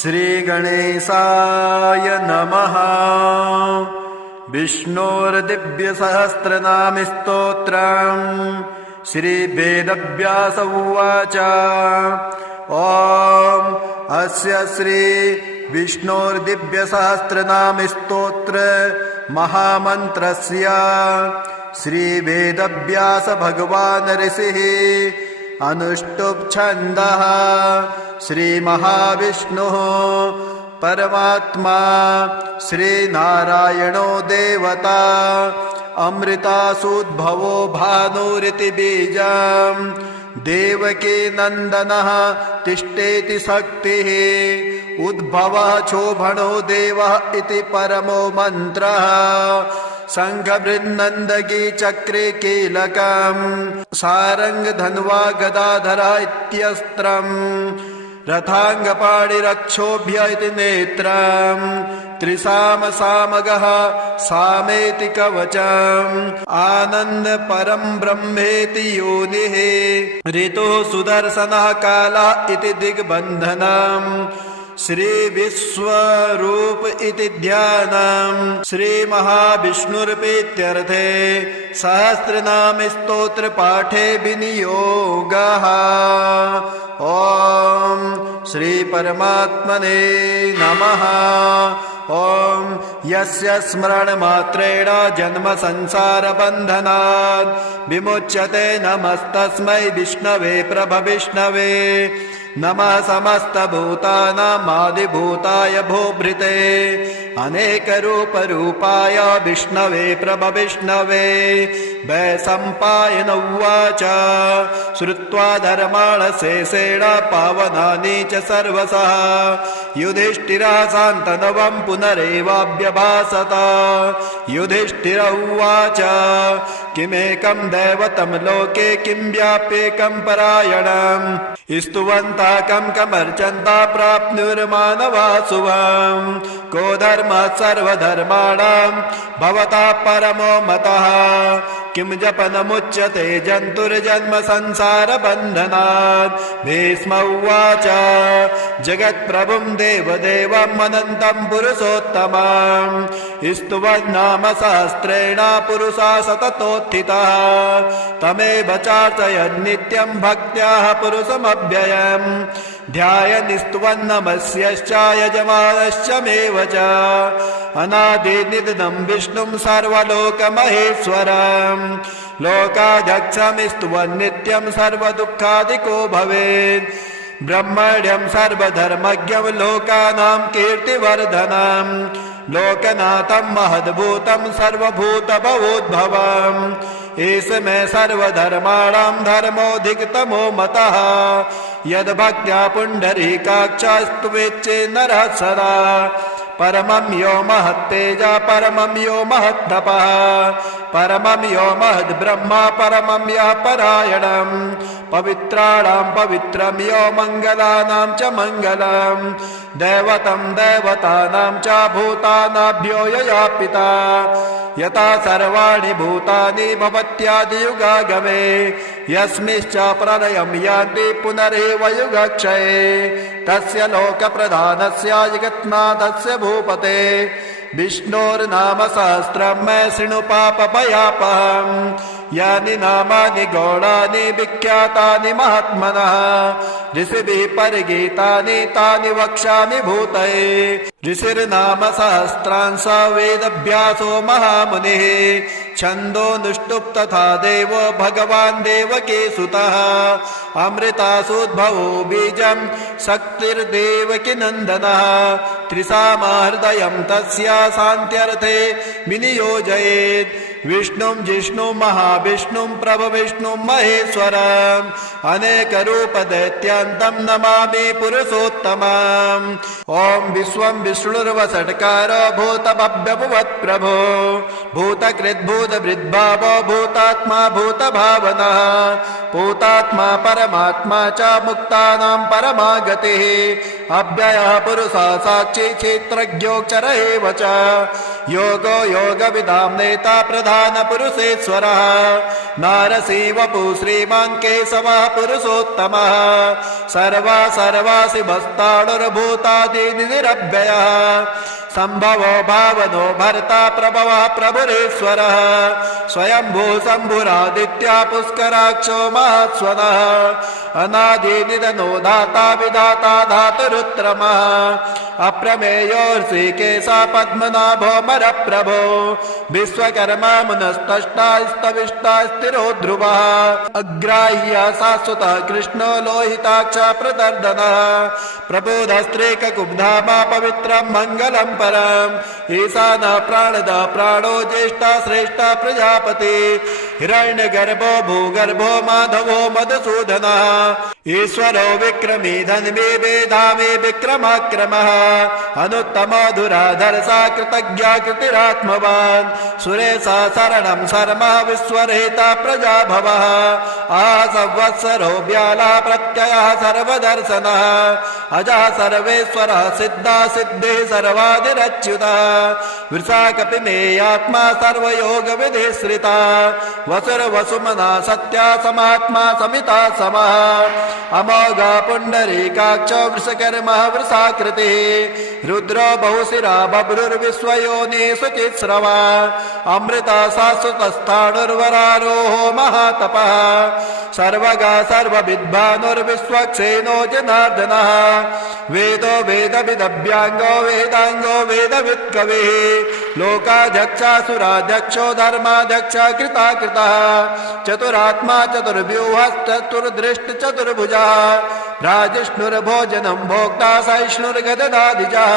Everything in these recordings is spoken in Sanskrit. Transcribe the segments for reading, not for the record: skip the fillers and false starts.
श्रीगणेशाय नमः। विष्णोर्दिव्यसहस्रनामस्तोत्रम् श्रीवेदव्यास उवाच। ॐ अस्य श्री विष्णोर्दिव्यसहस्रनामस्तोत्र महामन्त्रस्य श्रीवेदव्यास भगवान् ऋषिः अनुष्टुप् छन्दः। श्रीमहाविष्णुः परमात्मा श्रीनारायणो देवता अमृतासूद्भवो भानुरिति बीजम् देवकी नन्दनः तिष्ठेति शक्तिः उद्भवः शोभनो देवः इति परमो मन्त्रः। शङ्खबृन्नन्दगी चक्रे कीलकम् सारङ्ग धन्वा गदाधरः इत्यस्त्रम् रथाङ्गपाणिरक्षोभ्य इति नेत्रम् त्रिसाम सामगः सामेति कवचम् आनन्द परं ब्रह्मेति योनिः ऋतुः सुदर्शनः कालः इति दिग्बन्धनम् श्री विश्वरूप इति ध्यानम् श्री महाविष्णुर्प्रीत्यर्थे सहस्रनाम स्तोत्र पाठे विनियोगः। ॐ श्री परमात्मने नमः। ॐ यस्य स्मरणमात्रेण जन्म संसार बन्धनात् विमुच्यते नमस्तस्मै विष्णवे प्रभविष्णवे नमः समस्तभूतानामादिभूताय भूभृते अनेकरूपरूपाय विष्णवे प्रभविष्णवे। वैशम्पायन उवाच श्रुत्वा धर्माणशेषेण पावनानि च सर्वशः युधिष्ठिरः शान्तनवं पुनरेवाभ्यभाषत। युधिष्ठिर उवाच किमेकं दैवतं लोके किं व्याप्येकं परायणम् स्तुवन्तः कं कमर्चन्तः प्राप्नुर्मानवा शुभम् को धर्मः सर्वधर्माणां भवतः परमो मतः किं जपनमुच्यते जन्तुर्जन्म संसार बन्धनात्। भीष्म उवाच जगत्प्रभुं देवदेवम् अनन्तं पुरुषोत्तमम् स्तुवन्नाम सहस्रेण पुरुषा सततोत्थितः तमेव चार्चयन् नित्यं भक्त्याः पुरुषमव्ययम् ध्यायन् स्तुवन्नमस्यश्च यजमानश्च मेव च अनादिनिधनं विष्णुं सर्वलोकमहेश्वरम् लोकाध्यक्षं स्तुवन् नित्यं सर्वदुःखादिको भवेत् ब्रह्मण्यं सर्वधर्मज्ञं लोकानां कीर्तिवर्धनम् लोकनाथं महद्भूतं सर्वभूतभवोद्भवम् एष मे सर्वधर्माणां धर्मोऽधिकतमो मतः यद्भक्त्या पुण्डरीकाक्षस्तुवेच्चे नरः सदा परमं यो महत्तेजा परमं यो महत्तपः परमं यो महद्ब्रह्मा परमं यः परायणम् पवित्राणां पवित्रं यो मङ्गलानां च मङ्गलम् दैवतं दैवतानां च भूतानाभ्यो यया पिता यथा सर्वाणि भूतानि भवत्यादियुगागमे यस्मिश्च प्रलयं यान्ति पुनरेव युगक्षये तस्य लोकप्रधानस्य जगन्नाथस्य भूपते विष्णोर्नाम सहस्रं मे शृणु पापभयापहम् यानि नामानि गौणानि विख्यातानि महात्मनः ऋषिभिः परिगीतानि तानि वक्ष्यामि भूतये। ऋषिर्नाम सहस्रांश वेदव्यासो महामुनिः छन्दोऽनुष्टुप् तथा देवो भगवान् देवकी सुतः अमृतासूद्भवो बीजं शक्तिर्देवकी नन्दनः त्रिसामा हृदयं तस्य शान्त्यर्थे विनियोजयेत् विष्णुं जिष्णुं महाविष्णुं प्रभविष्णुं महेश्वरम् अनेकरूपदैत्यान्तं नमामि पुरुषोत्तमम्। ॐ विश्वं विष्णुर्वषट्कारो भूतभव्यभुवत् प्रभो भूतकृद्भूतभृद्भावो भूतात्मा भूतभावनः भूतात्मा परमात्मा च मुक्तानां परमा गतिः अव्ययः पुरुषः साक्षी क्षेत्रज्ञोऽक्षर एव च योगो योगविदां नेता प्रधानपुरुषेश्वरः नारसी वपु श्रीमान् केशवः पुरुषोत्तमः सर्वा सर्वासिभस्ताणुर्भूतादिनिरव्ययः संभवो भावनो भर्ता प्रभवः प्रभुरेश्वरः स्वयंभू शम्भुरादित्या पुष्कराक्षो महास्वनः अनादिनिधनो दाता विधाता धातुरुत्तमः अप्रमेयो ऋषिकेशः पद्मनाभो मरप्रभो विश्वकर्मा मुनस्तष्टा स्तविष्टा स्थिरो ध्रुवः अग्राह्य शाश्वतः कृष्णो लोहिताक्ष प्रदर्दनः प्रबोधस्त्रीककुब्धामा पवित्रं मङ्गलं परम् ईशान प्राणद प्राणो ज्येष्ठा श्रेष्ठा प्रजापति हिरण्यगर्भो भूगर्भो माधवो मधुसूदनः ईश्वरो विक्रमी धन्वी वेधामी विक्रमाक्रमः अनुत्तमो धुराधर्षा कृतज्ञा कृतिरात्मवान् सुरेशा शरणं शर्मः विश्वरेता प्रजाभवः संवत्सरो व्याला प्रत्ययः सर्वदर्शनः अजः सर्वेश्वरः सिद्धा सिद्धि सर्वादिरच्युतः वृषा कपिमेयात्मा सर्वयोगविधिश्रिता वसुरवसुमना सत्या समात्मा समिता समः अमोघा पुण्डरीकाक्ष वृषकर्मः वृषाकृतिः रुद्रो बहुशिरा बभ्रुर्विश्वयोनि शुचिस्रवा अमृता शाश्वतस्थाणुर्वरारोहो महातपः सर्वगा सर्वविद्भानुर्विश्वक्सेनो जनार्दनः वेदो वेदविदभ्यांगो वेदांगो वेदवित्कविः लोकाध्यक्षासुराध्यक्षो धर्माध्यक्ष कृताकृतः चतुरात्मा चतुर्व्यूहश्चतुर्दृष्ट चतुर्भुजः राजिष्णुर्भोजनं भोक्ता सहिष्णुर्गददादिजः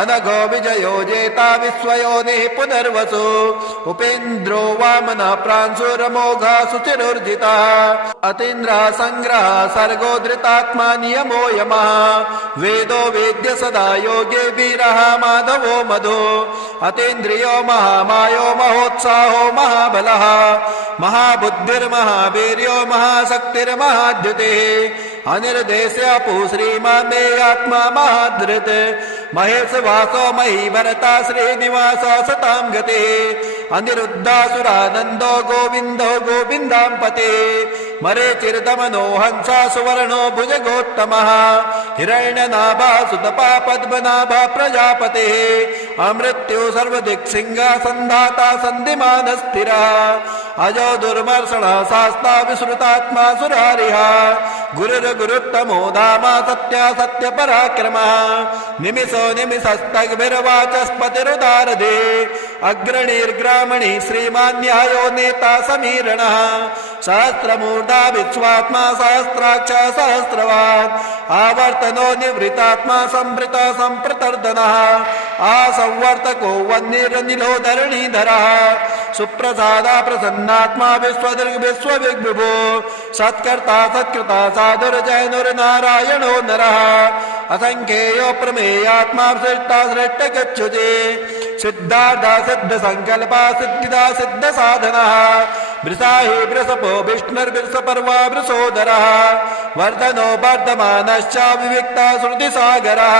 अनघो विजयो जेता विश्वयोनिः पुनर्वसु उपेन्द्रो वामनः प्रांशुरमोघा सुचिरुर्जितः अतीन्द्रः संग्रह सर्गो धृतात्मा नियमो यमः वेदो वेद्य सदा योगे वीरः माधवो मधु अतीन्द्रियो महामायो महोत्साहो महाबलः महाबुद्धिर्महावीर्यो महाशक्तिर्महाद्युतिः अनिर्देश्य पु श्रीमान् मे आत्मा महाधृत् महेश वासो मही भरता श्रीनिवास सतां गतिः अनिरुद्धासुरानन्दो गोविन्दो गोविन्दां पतिः मरीचिर्दमनो हंसा सुवर्णो भुजगोत्तमः हिरण्यनाभा सुतपा पद्मनाभा प्रजापतिः अमृत्यु सर्वदिक्सिंहासन्धाता सन्धिमानस्थिरः अजो दुर्मर्षणः शास्ता विश्रुतात्मा सुरारिः गुरुर्गुरुत्तमो धामा सत्या सत्यपराक्रमः निमिषो निमिषस्तग्भिर्वाचस्पतिरुदारधे अग्रणीर्ग्रामणी श्रीमान्यायो नेता समीरणः सहस्रमूर्धा विश्वात्मा सहस्राक्ष सहस्रवान् आवर्तनो निवृतात्मा संवृत संप्रतर्दनः आसंवर्तको वह्निरनिलो धरणीधरः सुप्रसादा प्रसन्नात्मा विश्वदृग् विश्वविग्विभो सत्कर्ता सत्कृता साधुर्जयनुर्नारायणो नरः असंख्येयो प्रमेयात्मा श्रेष्ठा श्रेष्ठ गच्छुते सिद्धार्था सिद्ध संकल्पा सिद्धिदा सिद्ध साधनः वृषाहि वृषपो विष्णुर्वृषपर्वा वृषोदरः वर्धनो वर्धमानश्च विविक्ता श्रुतिसागरः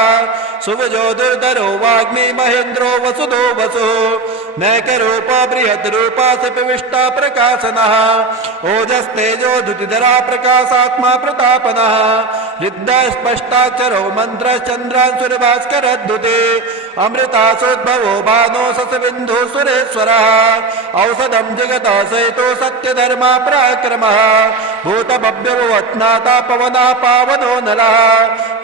सुवजो दुर्धरो वाग्मी महेन्द्रो वसुदो वसुः नैकरूपा बृहद्रूपा सपिविष्टा प्रकाशनः ओजस्तेजो धुतिधरा प्रकाशात्मा प्रतापनः रिद्धा स्पष्टाक्षरो मन्त्रश्चन्द्रांशुर्भास्करद्युते अमृतासोद्भवो भानो ससबिन्धु सुरेश्वरः औषधं जगतः सहितो सत्यधर्मा पराक्रमः भूतभव्यवत्नाता पवना पावनो नरः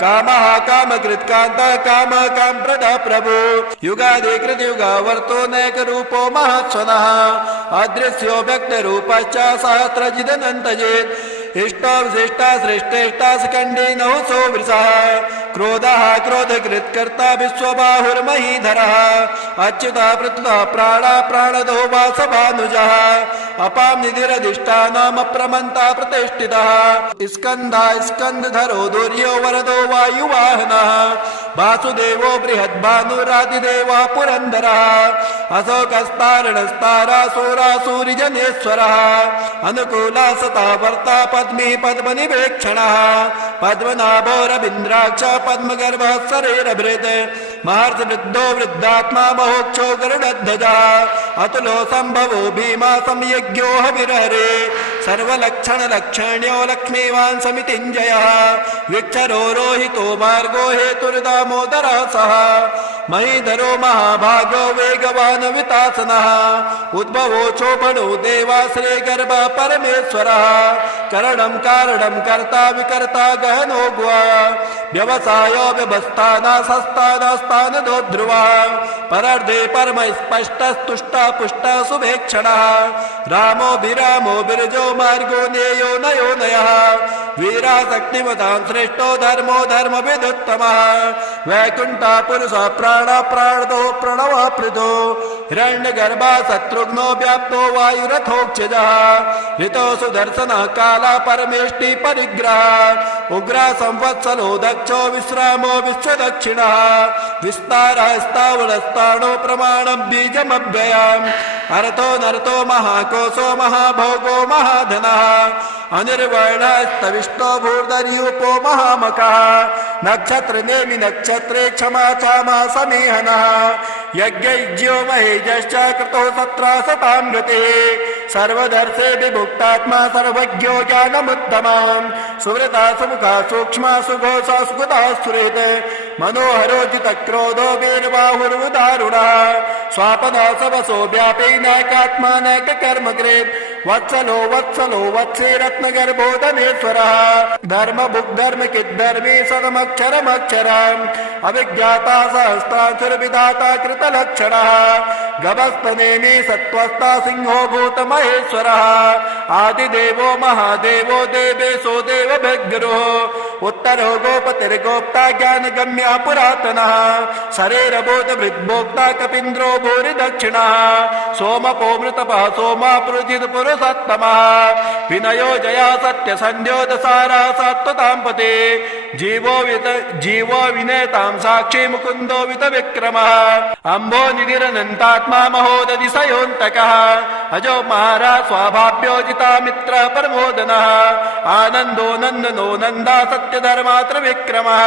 कामः कामकृत्कान्तः कामः कामप्रदः प्रभु युगादिकृतयुगावर्तो नैकरूपो महत्स्वनः अदृश्यो व्यक्तरूपश्च सहस्रजिदनन्तजित् इष्टा विशिष्टा श्रेष्ठेष्टा सकंडी नहुसो वृषः क्रोधः क्रोधकृत्कर्ता विश्वबाहुर्महीधरः अच्युतः पृथुतः प्राणा प्राणदो वासभानुजः अपां निधिरधिष्ठानमप्रमन्ता प्रतिष्ठितः स्कन्धा स्कन्धधरो दुर्यो वरदो वायुवाहनः वासुदेवो बृहद्भानुरादिदेवः पुरन्दरः अशोकस्तारणस्तारासुरासुरिजनेश्वरः अनुकूला सता वर्ता पद्मी पद्मनिवेक्षणः पद्मनाभो रवीन्द्राक्ष पद्मगर्भः शरीरभृत् महर्षि वृद्धो वृद्धात्मा महोक्षो गरुडध्वजः अतुलो संभवो भीमा संयज्ञो हविर्हरे सर्वलक्षण लक्षण्यो लक्ष्मीवान् समितिञ्जयः विक्षरो रोहितो मार्गो हेतुर्दामोदरः सः महीधरो महाभागो वेगवान् वितासनः उद्भवो चोपणो देवाश्रे गर्भ परमेश्वरः करणं कारणं कर्ता विकर्ता गहनो गुहा व्यवसायो व्यवस्थानासस्तानस्तानदो ध्रुवः परर्धे परम स्पष्टस्तुष्टा पुष्टा शुभेक्षणः रामो विरामो बिरजो मार्गो नेयो नयो नयः वीरा शक्तिमतां श्रेष्ठो धर्मो धर्मविदुत्तमः वैकुण्ठा पुरुष प्राण प्राणदो प्रणव पृथो हिरण्यगर्भा शत्रुघ्नो व्याप्तो वायुरथोक्षजः ऋतो सुदर्शनः काला परमेष्टि परिग्रह उग्रा संवत्सलो दक्षो विश्रामो विश्वदक्षिणः विस्तारः स्थावरस्ताणो प्रमाणं बीजमव्ययम् अर्थो नरतो महाकोशो महाभोगो महाधनः अनिर्वर्णस्तविष्टो भूर्धर्यूपो महामकः नक्षत्र नेमि नक्षत्रे क्षमा क्षमा समीहनः यज्ञज्ञो महेजश्च कृतो सत्रासतां गतिः सर्वदर्शे विभुक्तात्मा सर्वज्ञो ज्ञानमुत्तमम् सुवृता सुमुखा सूक्ष्मा सुघोषा सुगता सुहृत् मनोहरो जितक्रोधो वीरबाहुर्वदारुणः स्वापदा सवसो व्यापैनाकात्मा नैककर्मकृत् वत्सलो वत्सलो वत्से रत्नगर्भो धनेश्वरः धर्मभुग्धर्मकिद्धर्मी सदमक्षरमक्षरम् अभिज्ञाता सहस्रांशुर्विधाता कृतलक्षणः गभस्तनेमि सत्त्वस्था सिंहो भूतमहेश्वरः आदिदेवो महादेवो देवेशो देवभिर्गुरुः उत्तरो गोपतिर्गोप्ता ज्ञानगम्या पुरातनः शरीरबोधभृद्भोक्ता कपीन्द्रो भूरिदक्षिणः सोमपो मृतपः सोमा पुरुजित्पुरुषोत्तमः विनयो जया सत्यसन्ध्यो दसारा सात्वतां पते जीवो विनेतां साक्षी मुकुन्दो वितविक्रमः अम्भो निधिरनन्तात्मा महोदधिशयोऽन्तकः अजो महाराज स्वाभाव्योजिता मित्र प्रमोदनः आनन्दो नन्दनो नन्दा सत्यधर्मात्र विक्रमः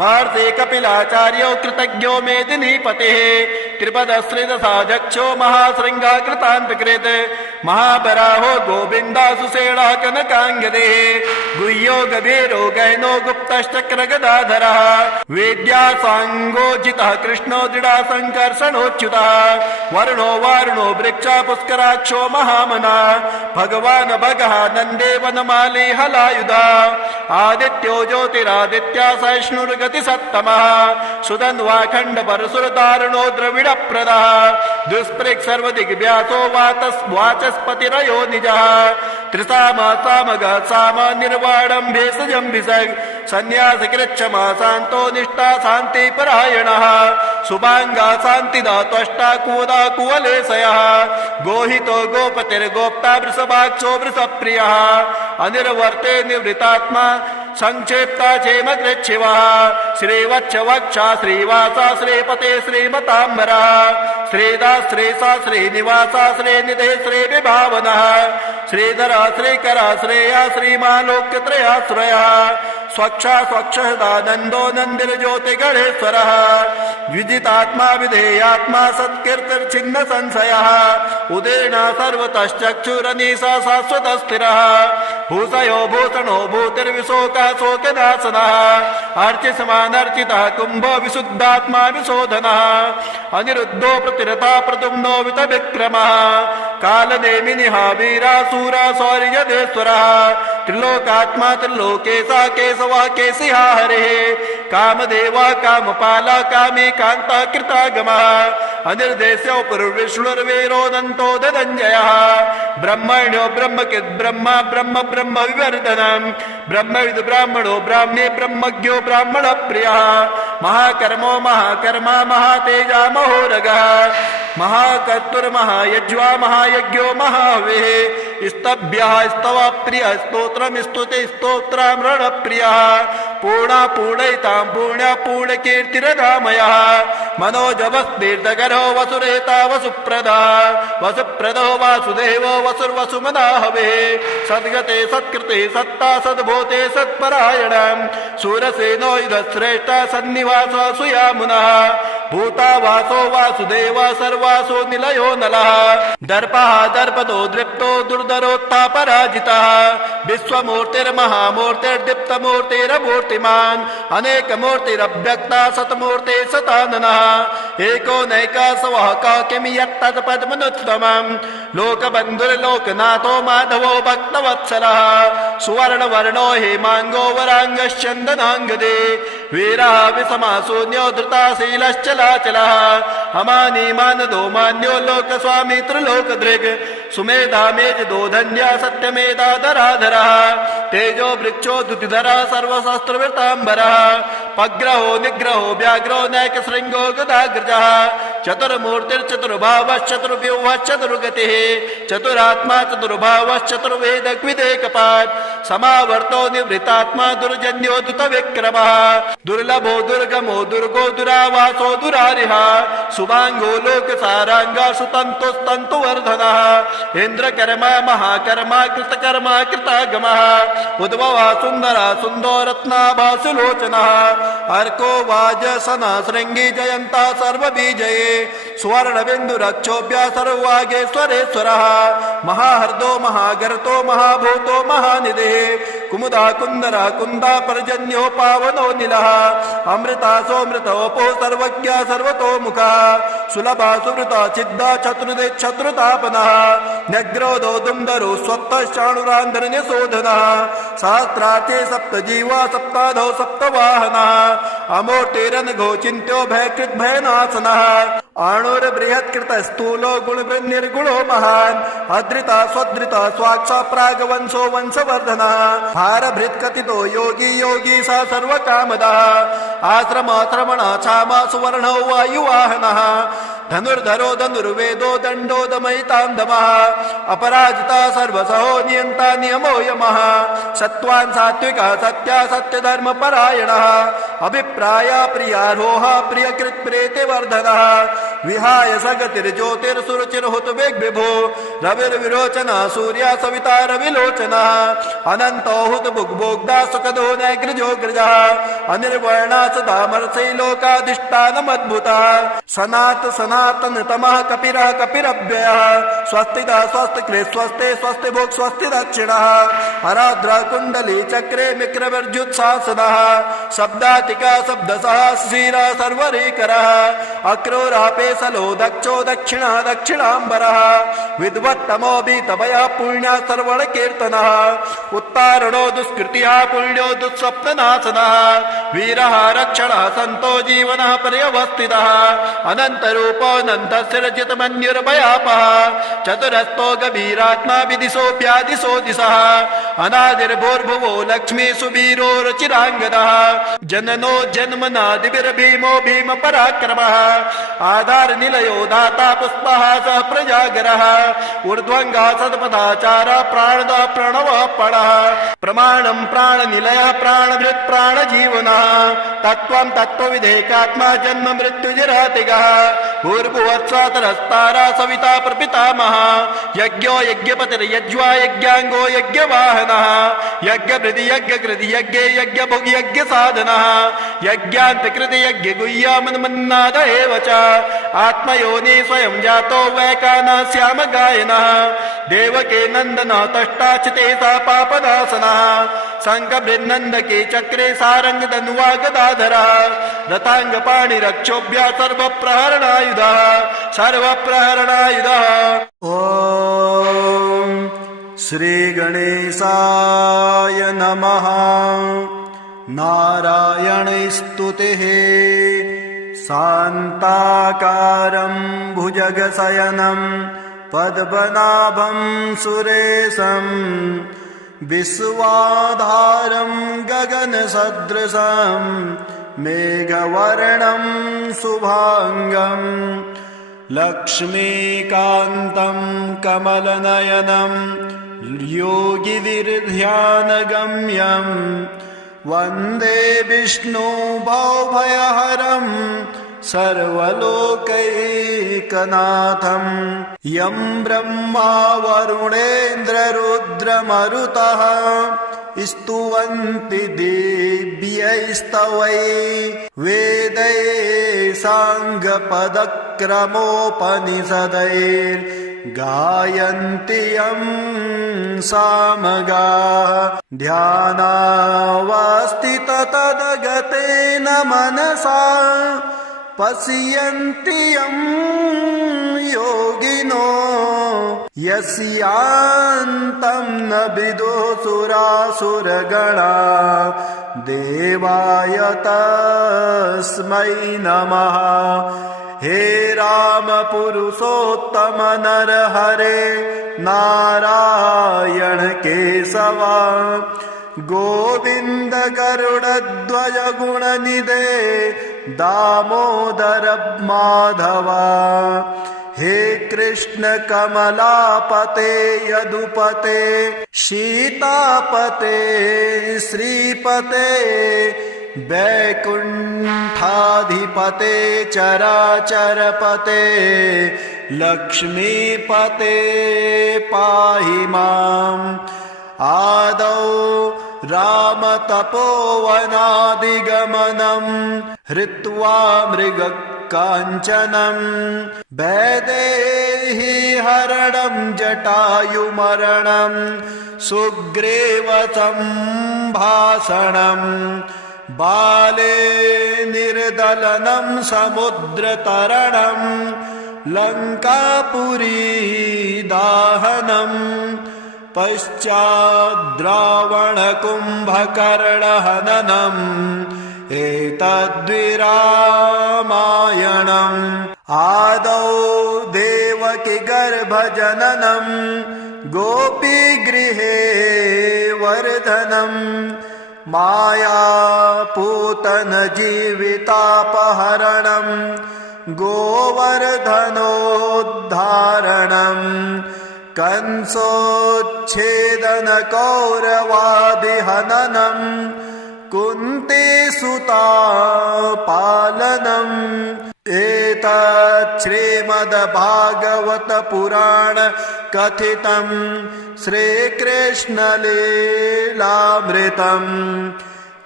महर्षि कपिलाचार्यो कृतज्ञो मेदिनीपतिः त्रिपदश्रीदशाध्यक्षो महाशृङ्गा कृतान्तकृत् महाबराहो गोविन्दा सुषेणः कनकाङ्गदे गुह्यो गभीरो गहनो गुप्तश्चक्रगदाधरः वेद्या साङ्गोजितः कृष्णो दृढा सङ्कर्षणोच्युतः वर्णो वारुणो वृक्षा पुष्कराक्षो महामना भगवान् भगः नन्दे वनमाली हलायुधा आदित्यो ज्योतिरादित्या सहिष्णुर्गतिसत्तमः सुधन्वाखण्ड परशुरदारुणो द्रविडप्रदः दुष्पृक् सर्वदिग्व्यासो वाचस्पतिरयो निजः त्रिसामा सामगः साम निर्वाणं भेषजं भिषग् सन्न्यासकृच्छमा शान्तो निष्ठा शान्तिपरायणः शुभाङ्गा शान्तिदा त्वष्टा कुवदा कुवलेशयः गोहितो गोपतिर्गोप्ता वृषभाक्षो वृषप्रियः अनिर्वर्ते निवृतात्मा संक्षेप्ता क्षेमकृच्छिवः श्रीवत्सवक्षा श्रीवासा श्रीपते श्रीमताम्बरः श्रीदा श्रेषा श्रीनिवासा श्रीनिधे श्रीविभावनः श्रीधरा श्रीकरा श्रेया श्रीमालोक्यत्रयाश्रयः स्वक्षा स्वक्षदानन्दो नन्दिर्ज्योतिगणेश्वरः विजितात्मा विधेयात्मा सत्कीर्तिर्छिन्न संशयः उदेना सर्वतश्चक्षुरनीशा शाश्वत स्थिरः भूषयो भूषणो भूतिर्विशोकः शोकनाशनः अर्चिसमानर्चितः कुम्भो विशुद्धात्मा विशोधनः अनिरुद्धो प्रतिरथा प्रद्युम्नो वितविक्रमः कालनेमिनिः वीरासूरा शौर्यदेश्वरः त्रिलोकात्मा त्रिलोकेशा केशवः केशिहा हरिः कामदेवा कामपाला कामी कान्ता कृतागमः अनिर्देश्यो पुरुर्विष्णुर्वीरोदन्तो धनञ्जयः ब्रह्मण्यो ब्रह्मकिद् ब्रह्म ब्रह्म ब्रह्म विवर्धनम् ब्रह्मविद् ब्राह्मणो ब्राह्मणे ब्रह्मज्ञो ब्राह्मण प्रियः महाकर्मो महाकर्मा महातेजा महोरगः महाकर्तुर्महायज्वा महायज्ञो महाहविः स्तभ्यः स्तव प्रियः स्तोत्रम् स्तुते स्तोत्रामृण प्रियः पूर्णा पूर्णयितां पुण्या पूर्णकीर्तिरदामयः मनोजवस्तीर्थकरो वसुरेता वसुप्रदा वसुप्रदो वासुदेवो वसुर्वसुमना हवे सद्गते सत्कृते सत्ता सद्भूते सत्परायणम् सूरसेनो युधश्रेष्ठ सन्निवास सुयामुनः भूता वासो वासुदेव सर्वासो निलयो नलः दर्पः दर्पदो दृप्तो दुर्धरोत्थापराजितः विश्वमूर्तिर्महामूर्तिर्दीप्तमूर्तिरमूर्तिमान् अनेकमूर्तिरव्यक्ता सतमूर्ते सताननः एको नैका स्वः किमि यत्तत्पद्मनुत्तमम् लोकबन्धुर्लोकनाथो माधवो भक्तवत्सलः सुवर्णवर्णो हेमाङ्गो वराङ्गश्चन्दनाङ्गदे वीरः विषमाशून्यो धृताशीलश्चलाचलः हमानीमानदो मान्यो लोकस्वामी त्रिलोकदृक् सुमेधा मेजदो धन्या सत्यमेधाधराधरः तेजो वृक्षो द्युतिधरः सर्वशास्त्रवृताम्बरः पग्रहो निग्रहो व्याघ्रो नैकशृङ्गो गदाग्रजः चतुर्मूर्तिर्चतुर्भावश्चतुर्व्यूहश्चतुर्गतिः चतुरात्मा चतुर्भावश्चतुर्वेदग्विदेकपात् समावर्तो निवृतात्मा दुर्जन्यो दुतविक्रमः दुर्लभो दुर्गमो दुर्गो दुरावासो दुरारिः शुभाङ्गो लोकसाराङ्गा सुतन्तुस्तन्तुवर्धनः इन्द्रकर्मा महाकर्मा कृतकर्मा कृतागमः उद्भवः सुन्दरः सुन्दो रत्नाभा सुलोचनः अर्को वाजसनः शृङ्गी जयन्तः सर्वबीजये सुवर्णबिन्दुरक्षोभ्य सर्ववागेश्वरेश्वरः महाहर्दो महागर्तो महाभूतो महानिधिः कुमुदा कुन्दरः कुन्दा पर्जन्यो पावनो निलः अमृता सोमृतोपो सर्वज्ञ सर्वतोमुखः सुलभा सुवृता चिद्दा चतुर्दे शत्रुतापनः न्यग्रोधो दुन्दरो स्वत्तश्चाणुरान्धरण्यशोधनः सहस्रार्थे सप्तजीवा सप्ताधौ सप्तवाहनः अमूर्तिरनघो चिन्त्यो भयकृद्भयनाशनः आणुर्बृहत्कृत स्थूलो गुणवृन्निर्गुणो महान् अधृता स्वधृता स्वाक्षा प्रागवंशो वंशवर्धनः भारभृत्कथितो योगी योगी स सर्वकामदः आश्रमाश्रमणः क्षामा सुवर्णो वायुवाहनः धनुर्धरो धनुर्वेदो दण्डो दमयितां दमः अपराजिता सर्वसहो नियन्ता नियमो यमः सत्त्वान् सात्विकः सत्या सत्यधर्मपरायणः अभिप्राय प्रियारोह प्रियकृत् प्रीतिवर्धनः विहाय सगतिर्ज्योतिर्सुरुचिर्हुत विभो रविर्विरोचनः सूर्य सविता रविलोचनः अनन्तो हुत भुग्भोग्धा सुखदो नैग्रजो ग्रजः अनिर्वर्णा सदामर्षै लोकाधिष्ठानमद्भुतः सनात सनातन तमः कपिरः कपिरव्ययः स्वस्तिदा स्वस्तिकृ स्वस्ते स्वस्ति भोक् स्वस्ति दक्षिणः हराद्रा कुण्डली चक्रे मिक्रवर्जुत्सासनः शब्दातिका शब्दसः शिरः सर्वरीकरः अक्रूरापेसलो दक्षो दक्षिणः दक्षिणाम्बरः विद्वत्तमो भीतभयः पुण्यः सर्वणकीर्तनः उत्तारणो दुष्कृतिः पुण्यो दुःस्वप्ननाशनः वीरः रक्षणः सन्तो जीवनः पर्यवस्थितः अनन्तरूपोऽनन्तशिरजितमन्युर्भयापः चतुरस्तो गभीरात्मा विदिशोऽप्यादिशो दिशः अनादिर्भूर्भुवो लक्ष्मी सुवीरो रुचिराङ्गदः जननो जन्मनादिभिर्भीमो भीम पराक्रमः आधार निलयो दाता पुष्पः सह प्रजागरः ऊर्ध्वङ्गः सदपदाचार प्राणदः प्रणवः पणः प्रमाणं प्राणनिलयः प्राणभृत् प्राणजीवनः तत्त्वं तत्त्वविधेकात्मा जन्म मृत्युजरातिगः भूर्भुवत्सातरस्तारा सविता प्रपितामह यज्ञो यज्ञपतिर्यज्वा यज्ञाङ्गो यज्ञवाहनः यज्ञभृति यज्ञकृति यज्ञे यज्ञभुग् यज्ञसाधनः यज्ञान्तकृति यज्ञगुह्यामन्मन्नाद एव च आत्मयोनि स्वयं जातो वैकानः श्यामगायनः देवके नन्दनः तष्टाचिते सा पापनाशनः शङ्खबृन्नन्दके चक्रे सारङ्गधनुवा गदाधरः रथाङ्गपाणिरक्षोभ्यः सर्वप्रहरणायुधः सर्वप्रहरणायुधः। ॐ श्रीगणेशाय नमः। नारायणस्तुतिः शान्ताकारं भुजगशयनं पद्मनाभं सुरेशं विश्वाधारं गगनसदृशं मेघवर्णं शुभाङ्गं लक्ष्मीकान्तं कमलनयनं योगिभिर्ध्यानगम्यं वन्दे विष्णुभवभयहरं सर्वलोकैकनाथं यं ब्रह्मा वरुणेन्द्ररुद्रमरुतः स्तुवन्ति दिव्यैस्तवै वेदैः साङ्गपदक्रमोपनिषदैर्गायन्ति यं सामगाः ध्यानावस्थिततद्गतेन मनसा पश्यन्ति यं योगिनो यस्यान्तं न विदुः देवाय तस्मै नमः। हे राम पुरुषोत्तम नरहरे नारायण केशवा गोविंद गरुड़ध्वज गुणनिधे दामोदर माधवा। हे कृष्ण कमलापते यदुपते सीतापते श्रीपते वैकुंठाधिपते चराचरपते लक्ष्मीपते पाहि माम्। आदौ रामतपोवनादिगमनं हृत्वा मृगकाञ्चनं वैदेही हरणं जटायुमरणं सुग्रीवसम्भाषणं बाले निर्दलनं समुद्रतरणं लङ्कापुरी दाहनम् पश्चाद्रावणकुम्भकर्णहननम् एतद्विरामायणम्। आदौ देवकी गर्भजननं गोपीगृहे वर्धनम् मायापूतन जीवितापहरणम् गोवर्धनोद्धारणम् कंसोच्छेदन कौरवादिहननम् कुन्तीसुता पालनम् एतत् श्रीमद्भागवत पुराण कथितं श्रीकृष्णलीलामृतम्।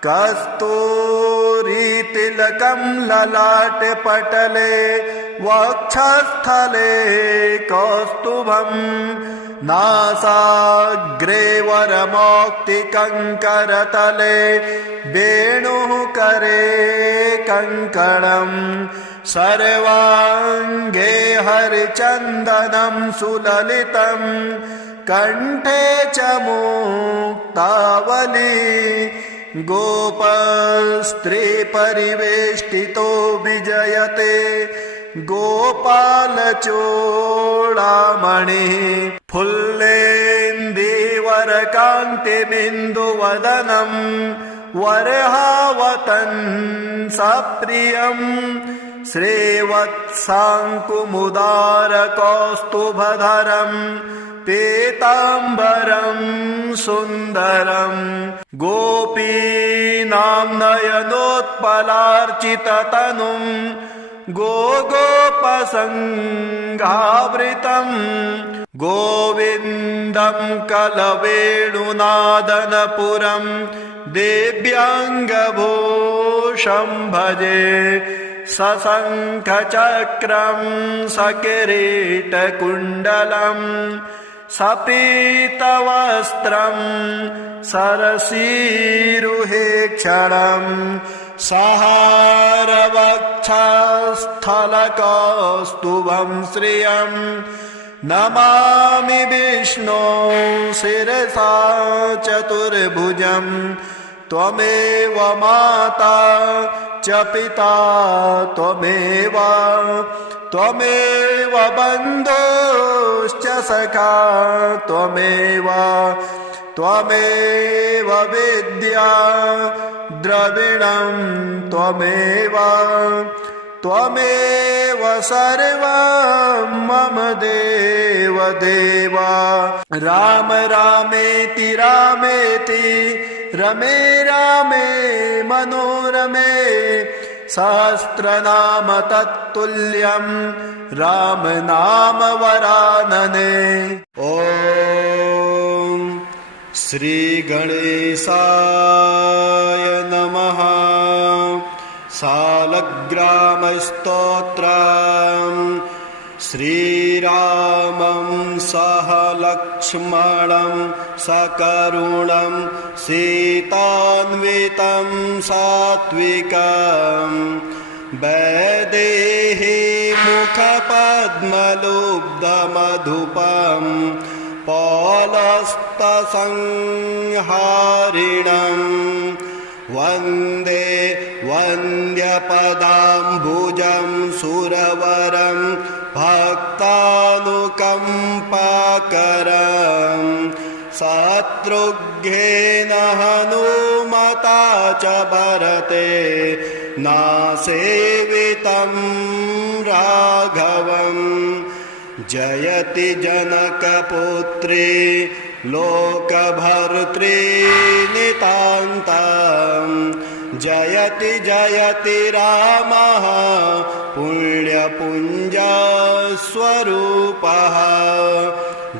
कस्तूरीतिलकं ललाटे पटले वक्षस्थले कौस्तुभम् नासाग्रे वरमौक्तिकङ्करतले वेणुः करे कङ्कणम् सर्वाङ्गे हरिचन्दनं सुललितं कण्ठे च मुक्तावली गोपस्त्री परिवेष्टितो विजयते गोपालचूडामणिः फुल्लेन्दीवरकान्तिमिन्दुवदनं वर्हावतंसप्रियं श्रीवत्साङ्कुमुदारकौस्तुभधरं पीताम्बरं सुन्दरं गोपीनां नयनोत्पलार्चिततनुं गोगोपसङ्घावृतं गोविन्दं कलवेणुनादनपुरं दिव्याङ्गभूषं भजे सशङ्खचक्रं सकिरीटकुण्डलं सपीतवस्त्रं सरसीरुहेक्षणं सहारवक्षस्थलकौस्तुभं श्रियं नमामि विष्णो शिरसा चतुर्भुजं त्वमेव माता च पिता त्वमेव बन्धुश्च सखा त्वमेव विद्या द्रविणं त्वमेव सर्वं मम देव राम रामेति रमे रामे मनोरमे सहस्रनाम तत्तुल्यं राम नाम वरानने। ॐ श्री गणेशाय नमः। सालग्राम स्तोत्रम्। श्रीरामं सह लक्ष्मणं सकरुणं सीतान्वितं सात्विकं वैदेही मुखपद्मलुब्धमधुपं पौलस्तसंहारिणं वन्दे वन्द्यपदाम्बुजं सुरवरं भक्तानुकम्पाकरं शत्रुघ्नेन हनुमता च भरते नासेवितं राघवं जयति जनकपुत्री लोकभर्त्री नितान्तं जयति जयति रामः पुण्यपुञ्जस्वरूपः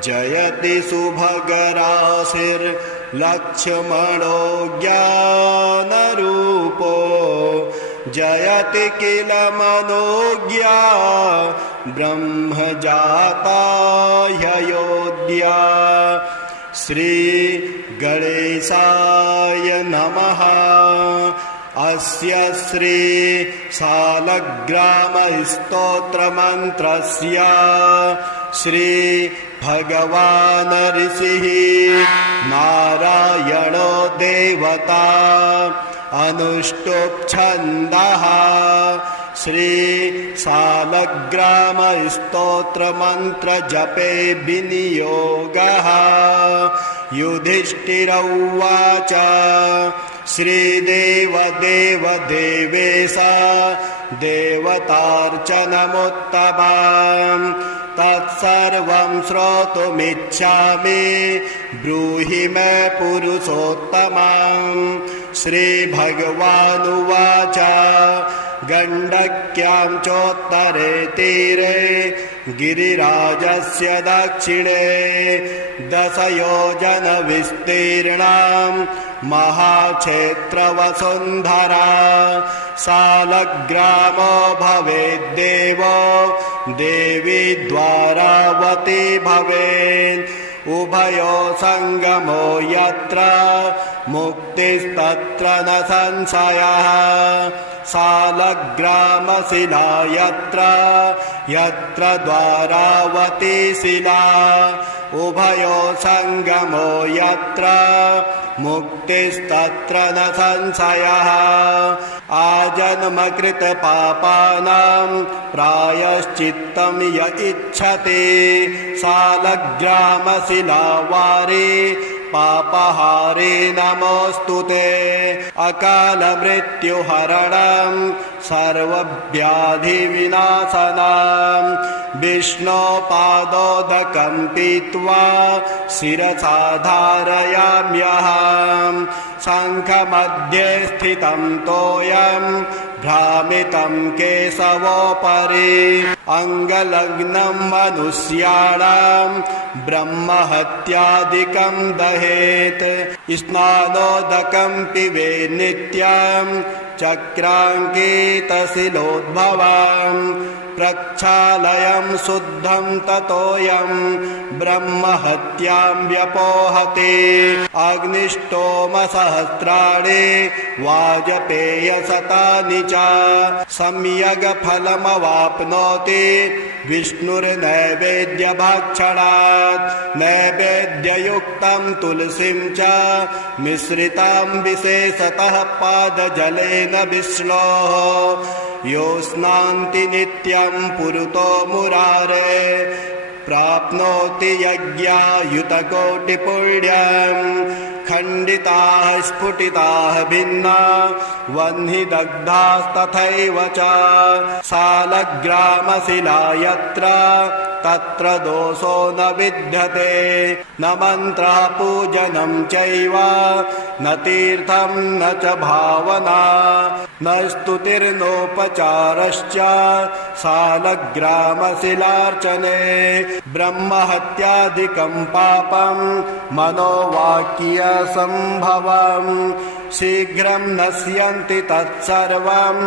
जयति सुभगराशिर्लक्ष्मणो ज्ञानरूपो जयति किल मनोज्ञा ब्रह्मजाता ह्ययोध्या। श्री गणेशाय नमः। अस्य श्री सालग्राम स्तोत्रमन्त्रस्य श्री भगवान् ऋषिः नारायणो देवता अनुष्टुप् छन्दः। श्री सालग्राम स्तोत्र मंत्र जपे विनियोगः। युधिष्ठिर उवाच श्रीदेव देव देवेश देवतार्चनमुत्तमम् तत्सर्वं श्रोतुमिच्छामि ब्रूहि मे पुरुषोत्तमम्। श्रीभगवानुवाच गण्डक्यां चोत्तरे तीरे गिरिराजस्य दक्षिणे 10 योजन विस्तीर्णां महाक्षेत्रवसुन्धरा सालग्रामो भवेद्देवो देवी द्वारावती भवेत् उभयो संगमो यत्र मुक्तिस्तत्र न संशयः सालग्रामशिला यत्र यत्र द्वारावती शिला उभयो संगमो यत्र मुक्तिस्तत्र न संशयः आजन्मकृत पापानां प्रायश्चित्तं य इच्छति सालग्रामशिलावारि पापहारे नमोऽस्तुते अकालमृत्युहरणं सर्वव्याधिविनाशनं विष्णोपादोदकं पीत्वा शिरसा धारयाम्यहं शङ्खमध्ये स्थितं तोयं भ्रामितं केशवोपरि अङ्गलग्नं मनुष्याणां ब्रह्महत्यादिकं दहेत् स्नानोदकं पिबेत् नित्यं चक्राङ्कितशिलोद्भवं प्रक्षालयं शुद्धं ततोऽयं ब्रह्महत्यां व्यपोहति अग्निष्टोमसहस्राणि वाजपेयशतानि च सम्यग्फलमवाप्नोति विष्णुर्नैवेद्यभक्षणात् नैवेद्ययुक्तं तुलसीं च मिश्रितां विशेषतः पादजलेन विष्णोः यो स्नान्ति नित्यं पुरुतो मुरारे प्राप्नोति यज्ञायुतकोटिपुण्यं खण्डिताः स्फुटिताः भिन्ना वह्नि दग्धास्तथैव च सालग्रामशिला यत्र तत्र दोषो न विद्यते न मन्त्रः पूजनं चैव न तीर्थं न च भावना न स्तुतिर्नोपचारश्च सालग्रामशिलार्चने ब्रह्महत्यादिकं पापं मनोवाक्यसम्भवम् शीघ्रं नश्यन्ति तत्सर्वं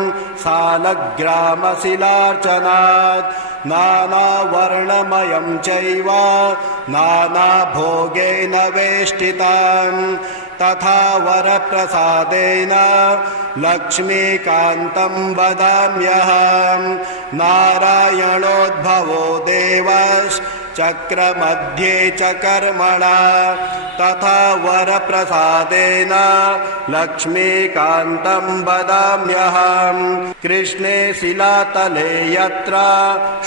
सालग्रामशिलार्चनात् नानावर्णमयं चैव नानाभोगेन वेष्टितम् तथा वरप्रसादेन लक्ष्मीकान्तं वदाम्यहम् नारायणोद्भवो देवश्चक्रमध्ये च कर्मणा तथा वरप्रसादेन लक्ष्मीकान्तं वदाम्यहम् कृष्णे शिलातले यत्र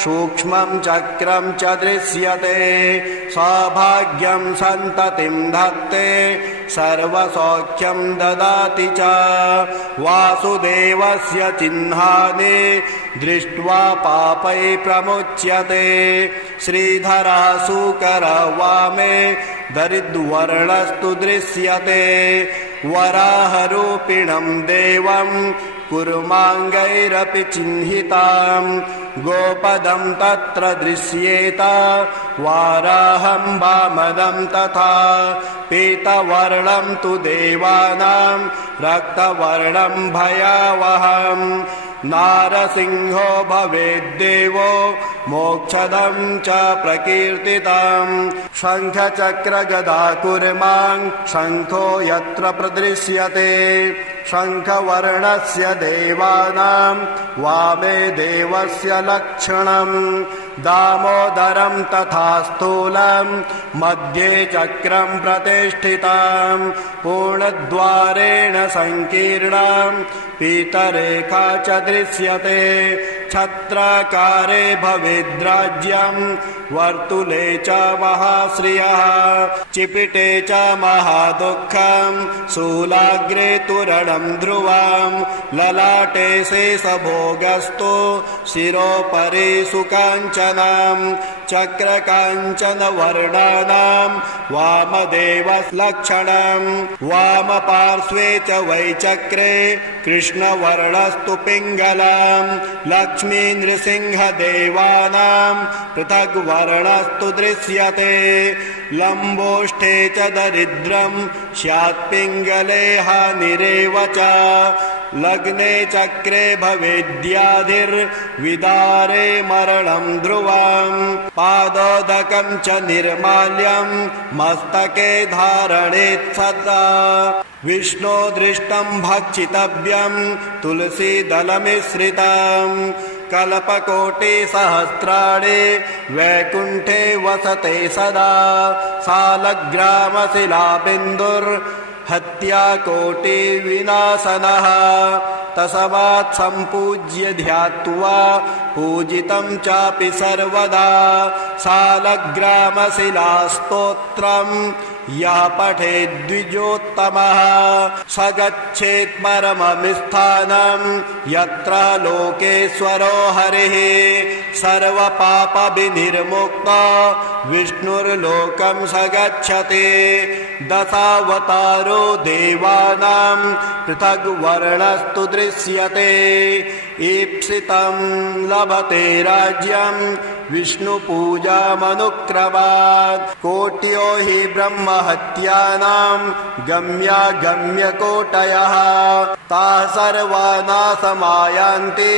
सूक्ष्मं चक्रं च दृश्यते सौभाग्यं सन्ततिं धत्ते सर्वसौख्यं ददाति च वासुदेवस्य चिह्नानि दृष्ट्वा पापै प्रमुच्यते श्रीधरः शुकरः वामे दरिद्रवर्णस्तु दृश्यते वराहरूपिणं देवं कुर्माङ्गैरपि चिह्निताम् गोपदं तत्र दृश्येत वाराहं वामनं तथा पीतवर्णं तु देवानां रक्तवर्णं भयावहम् नारसिंहो भवेद्देवो मोक्षदं च प्रकीर्तितम् शङ्खचक्रगदा कुर्मां शङ्खो यत्र प्रदृश्यते शङ्खवर्णस्य देवानां वामे देवस्य लक्षणम् दामोदरं तथा स्थूलं मध्ये चक्रं प्रतिष्ठितं पूर्णद्वारेण संकीर्णं पीतरेखा च दृश्यते छत्राकारे भवेद्राज्यं वर्तुले च महाश्रियः चिपिटे च महादुःखं शूलाग्रे तोरणं ध्रुवं ललाटे शेषभोगस्तु शिरोपरि सुकाञ्चनं चक्रकाञ्चनवर्णानां वामदेवलक्षणं वामपार्श्वे च वैचक्रे कृष्णवर्णस्तु पिङ्गलं लक्ष्मी नृसिंहदेवानां पृथग् वर्णस्तु दृश्यते लम्बोष्ठे च दरिद्रं स्यात् पिङ्गले हानिरेव च लग्ने चक्रे भवेद्याधिर्विदारे मरणं ध्रुवं पादोदकं च निर्माल्यं मस्तके धारणेत् सदा विष्णो दृष्टं भक्षितव्यं तुलसीदलमिश्रितं कल्पकोटिसहस्राणि वैकुण्ठे वसते सदा सालग्रामशिलाबिन्दुर्हत्याकोटिविनाशनः तस्मात् सम्पूज्य ध्यात्वा पूजितं चापि सर्वदा सालग्रामशिलास्तोत्रं यः पठेद्विजोत्तमः स गच्छेत् परमस्थानं यत्र लोकेश्वरो हरिः सर्वपापविनिर्मुक्तो विष्णुर्लोकं स गच्छति दशावतारो देवानां पृथग् वर्णस्तु दृश्यते ईप्सितं लभते राज्यं विष्णुपूजामनुक्रमात् कोट्यो हि ब्रह्महत्यानां गम्यागम्यकोटयः ताः सर्वा नाशमायान्ति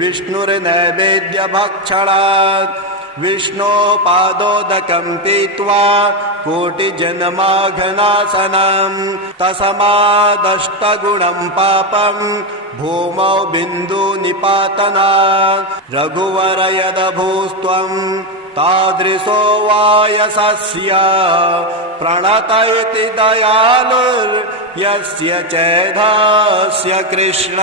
विष्णुर्नैवेद्यभक्षणात् विष्णो पादोदकं पीत्वा कोटिजन्माघनाशनं तस्मादष्टगुणं पापं भूमौ बिन्दुनिपातनात् रघुवर यदभूस्त्वं तादृशो वायसस्य प्रणत इति दयालुर्यस्य चैधस्य कृष्ण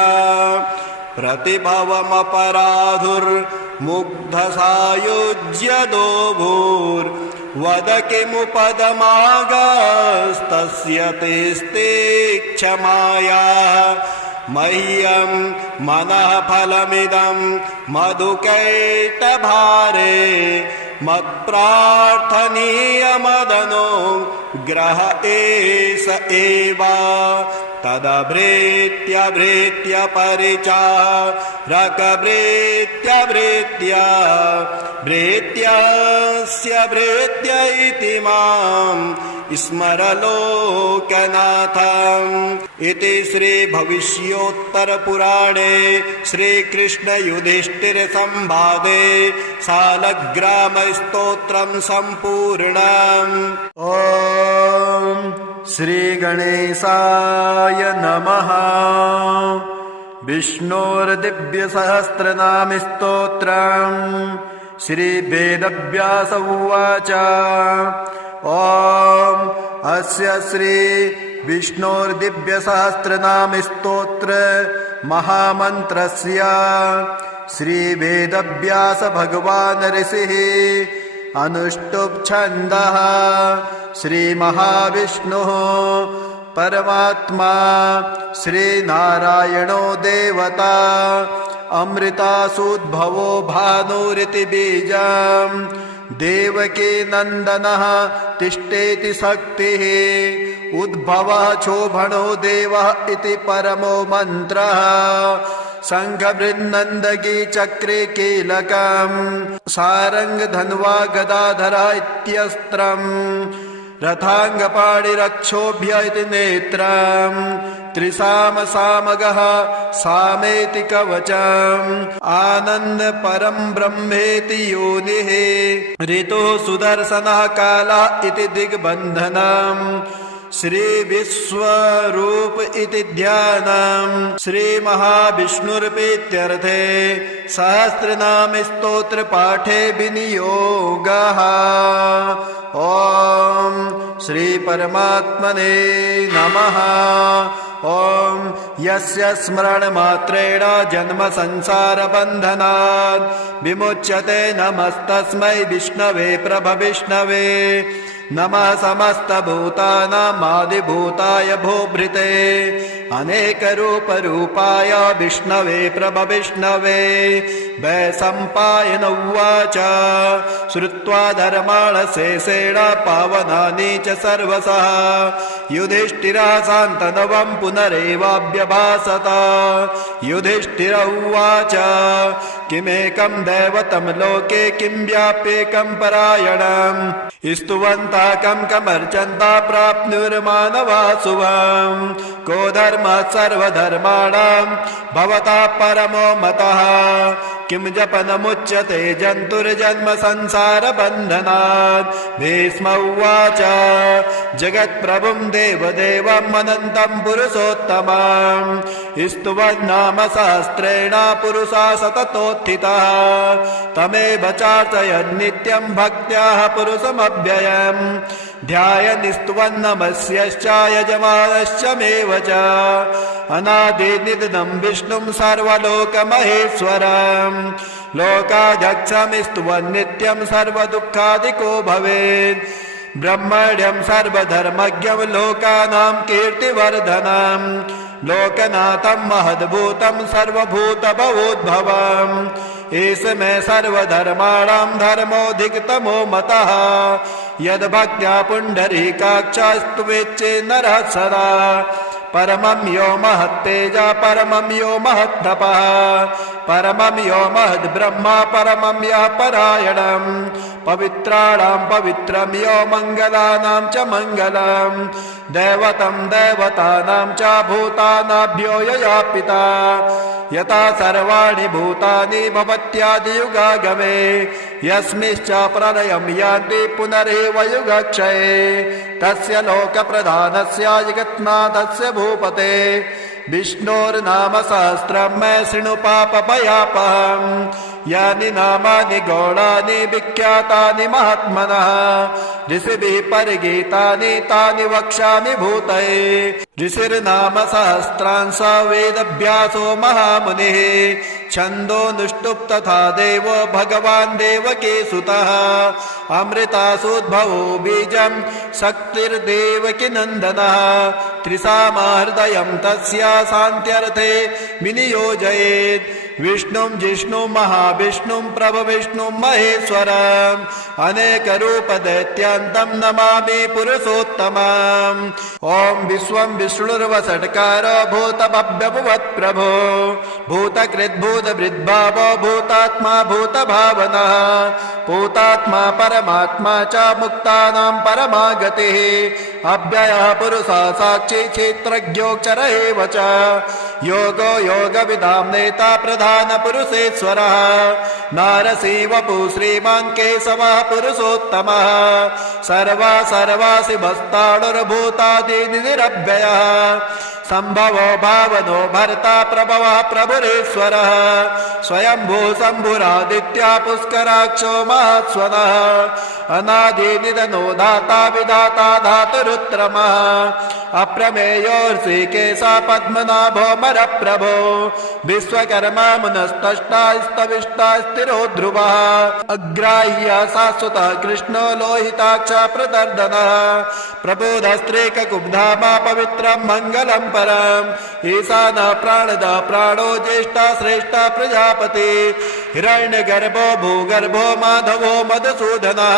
प्रतिभवमपराधुर्मुग्धसायुज्य दोभूर्वद किमुपदमागस्तस्य तेस्ते क्षमाया मह्यं मनः फलमिदं मधुकैटभारे मत्प्रार्थनीयमदनो ग्रह एष एव तदभृत्य परिचारकभृत्य भृत्यस्य भृत्य इति मां स्मरलोकनाथम् इति श्री भविष्योत्तरपुराणे श्रीकृष्णयुधिष्ठिरसंवादे शालग्रामस्तोत्रं सम्पूर्णम्। ॐ श्रीगणेशाय नमः। विष्णोर्दिव्यसहस्रनामस्तोत्रम् श्रीवेदव्यास उवाच। ॐ अस्य श्री विष्णोर्दिव्यसहस्रनामस्तोत्र महामन्त्रस्य श्रीवेदव्यास भगवान् ऋषिः अनुष्टुप् छन्दः श्रीमहाविष्णुः परमात्मा श्रीनारायणो देवता अमृतासूद्भवो भानुरिति बीजम् देवकी नन्दनः तिष्ठेति शक्तिः उद्भवः क्षोभणो देवः इति परमो मन्त्रः शङ्खबृन्नन्दगी चक्रे कीलकम् सारङ्ग धन्वा गदाधरा इत्यस्त्रम् रथाङ्गपाणिरक्षोभ्य इति नेत्रम् त्रिसाम सामगः सामेति कवचम् आनन्द परं ब्रह्मेति योनिः ऋतुः सुदर्शनः कालः इति दिग्बन्धनम् श्री विश्वरूप इति ध्यानम् श्री महाविष्णुर्प्रीत्यर्थे सहस्रनाम स्तोत्र पाठे विनियोगः। ॐ श्री परमात्मने नमः। ॐ यस्य स्मरणमात्रेण जन्म संसार बन्धनात् विमुच्यते नमस्तस्मै विष्णवे प्रभविष्णवे नमः समस्तभूतानामादिभूताय भूभृते अनेकरूपरूपाय विष्णवे प्रभविष्णवे। वैशम्पायन उवाच श्रुत्वा धर्माण शेषेण पावनानि च सर्वशः युधिष्ठिरः शान्तनवं पुनरेवाभ्यभाषत। युधिष्ठिर उवाच किमेकं दैवतं लोके किं व्याप्येकं परायणम् स्तुवन्तः कं कमर्चन्तः प्राप्नुर्मानवा शुभम् को धर्मः सर्वधर्माणां भवतः परमो मतः किं जपनमुच्यते जन्तुर्जन्म संसार बन्धनात्। भीष्म उवाच जगत्प्रभुं देवदेवम् अनन्तं पुरुषोत्तमम् स्तुवन्नाम सहस्रेण पुरुषा सततोत्थितः तमेव चार्चयन्नित्यं भक्त्याः पुरुषमव्ययम् ध्यायन् स्तुवन्नमस्यश्च यजमानश्च मेव च अनादिनिधनं विष्णुं सर्वलोकमहेश्वरम् लोकाध्यक्षं स्तुवन्नित्यं सर्वदुःखादिको भवेत् ब्रह्मण्यं सर्वधर्मज्ञं लोकानां कीर्तिवर्धनम् लोकनाथं महद्भूतं सर्वभूतभवोद्भवम् एष मे सर्वधर्माणां धर्मोऽधिकतमो मतः यद्भक्त्या पुण्डरीकाक्षस्तुवेच्चे नरः सदा परमं यो महत्तेजा परमं यो महत्तपः परमं यो महद्ब्रह्मा परमं यः परायणम् पवित्राणां पवित्रं यो मङ्गलानां च मङ्गलम् दैवतं दैवतानां च भूतानाभ्यो यया पिता यथा सर्वाणि भूतानि भवत्यादियुगागमे यस्मिश्च प्रलयं यान्ति पुनरेव युगक्षये तस्य लोकप्रधानस्य जगन्नाथस्य भूपते विष्णोर्नाम सहस्रं मे शृणु पापभयापहम् यानि नामानि गौणानि विख्यातानि महात्मनः ऋषिभिः परिगीतानि तानि वक्ष्यामि भूतये ऋषिर्नाम सहस्रांश वेदव्यासो महामुनिः छन्दोऽनुष्टुप् तथा देवो भगवान् देवकी सुतः अमृतासूद्भवो बीजं शक्तिर्देवकी नन्दनः त्रिसामहृदयं तस्य शान्त्यर्थे विनियोजयेत् विष्णुं जिष्णुं महाविष्णुं प्रभविष्णुं महेश्वरम् अनेकरूपदैत्यान्तं नमामि पुरुषोत्तमम् ॐ विश्वं विष्णुर्वषट्कारो भूतभव्यभुवत्प्रभो भूतकृद्भूतभृद्भावो भूतात्मा भूतभावनः भूतात्मा परमात्मा च मुक्तानां परमागतिः अव्ययः पुरुषः साक्षी क्षेत्रज्ञोऽक्षर एव च योगो योगविदां नेता प्रधानपुरुषेश्वरः नारसिंहवपु श्रीमान् केशवः पुरुषोत्तमः सर्वाशिवस्ताणुर्भूतादिनिरव्ययः सम्भवो भावनो भर्ता प्रभवः प्रभुरेश्वरः स्वयंभू शम्भुरादित्या पुष्कराक्षो महास्वनः अनादिनिधनो दाता विधाता धातुरुत्तमः अप्रमेयोर्षिकेशा पद्मनाभो मरप्रभो विश्वकर्मा मुनस्तष्टा स्तविष्टा स्थिरो ध्रुवः अग्राह्य शाश्वतः कृष्णो लोहिताक्ष प्रदर्दनः प्रबोधस्त्रीककुब्धामा पवित्रं मङ्गलं परम् ईशानः प्राणदः प्राणो ज्येष्ठा श्रेष्ठा प्रजापति हिरण्यगर्भो भूगर्भो माधवो मधुसूदनः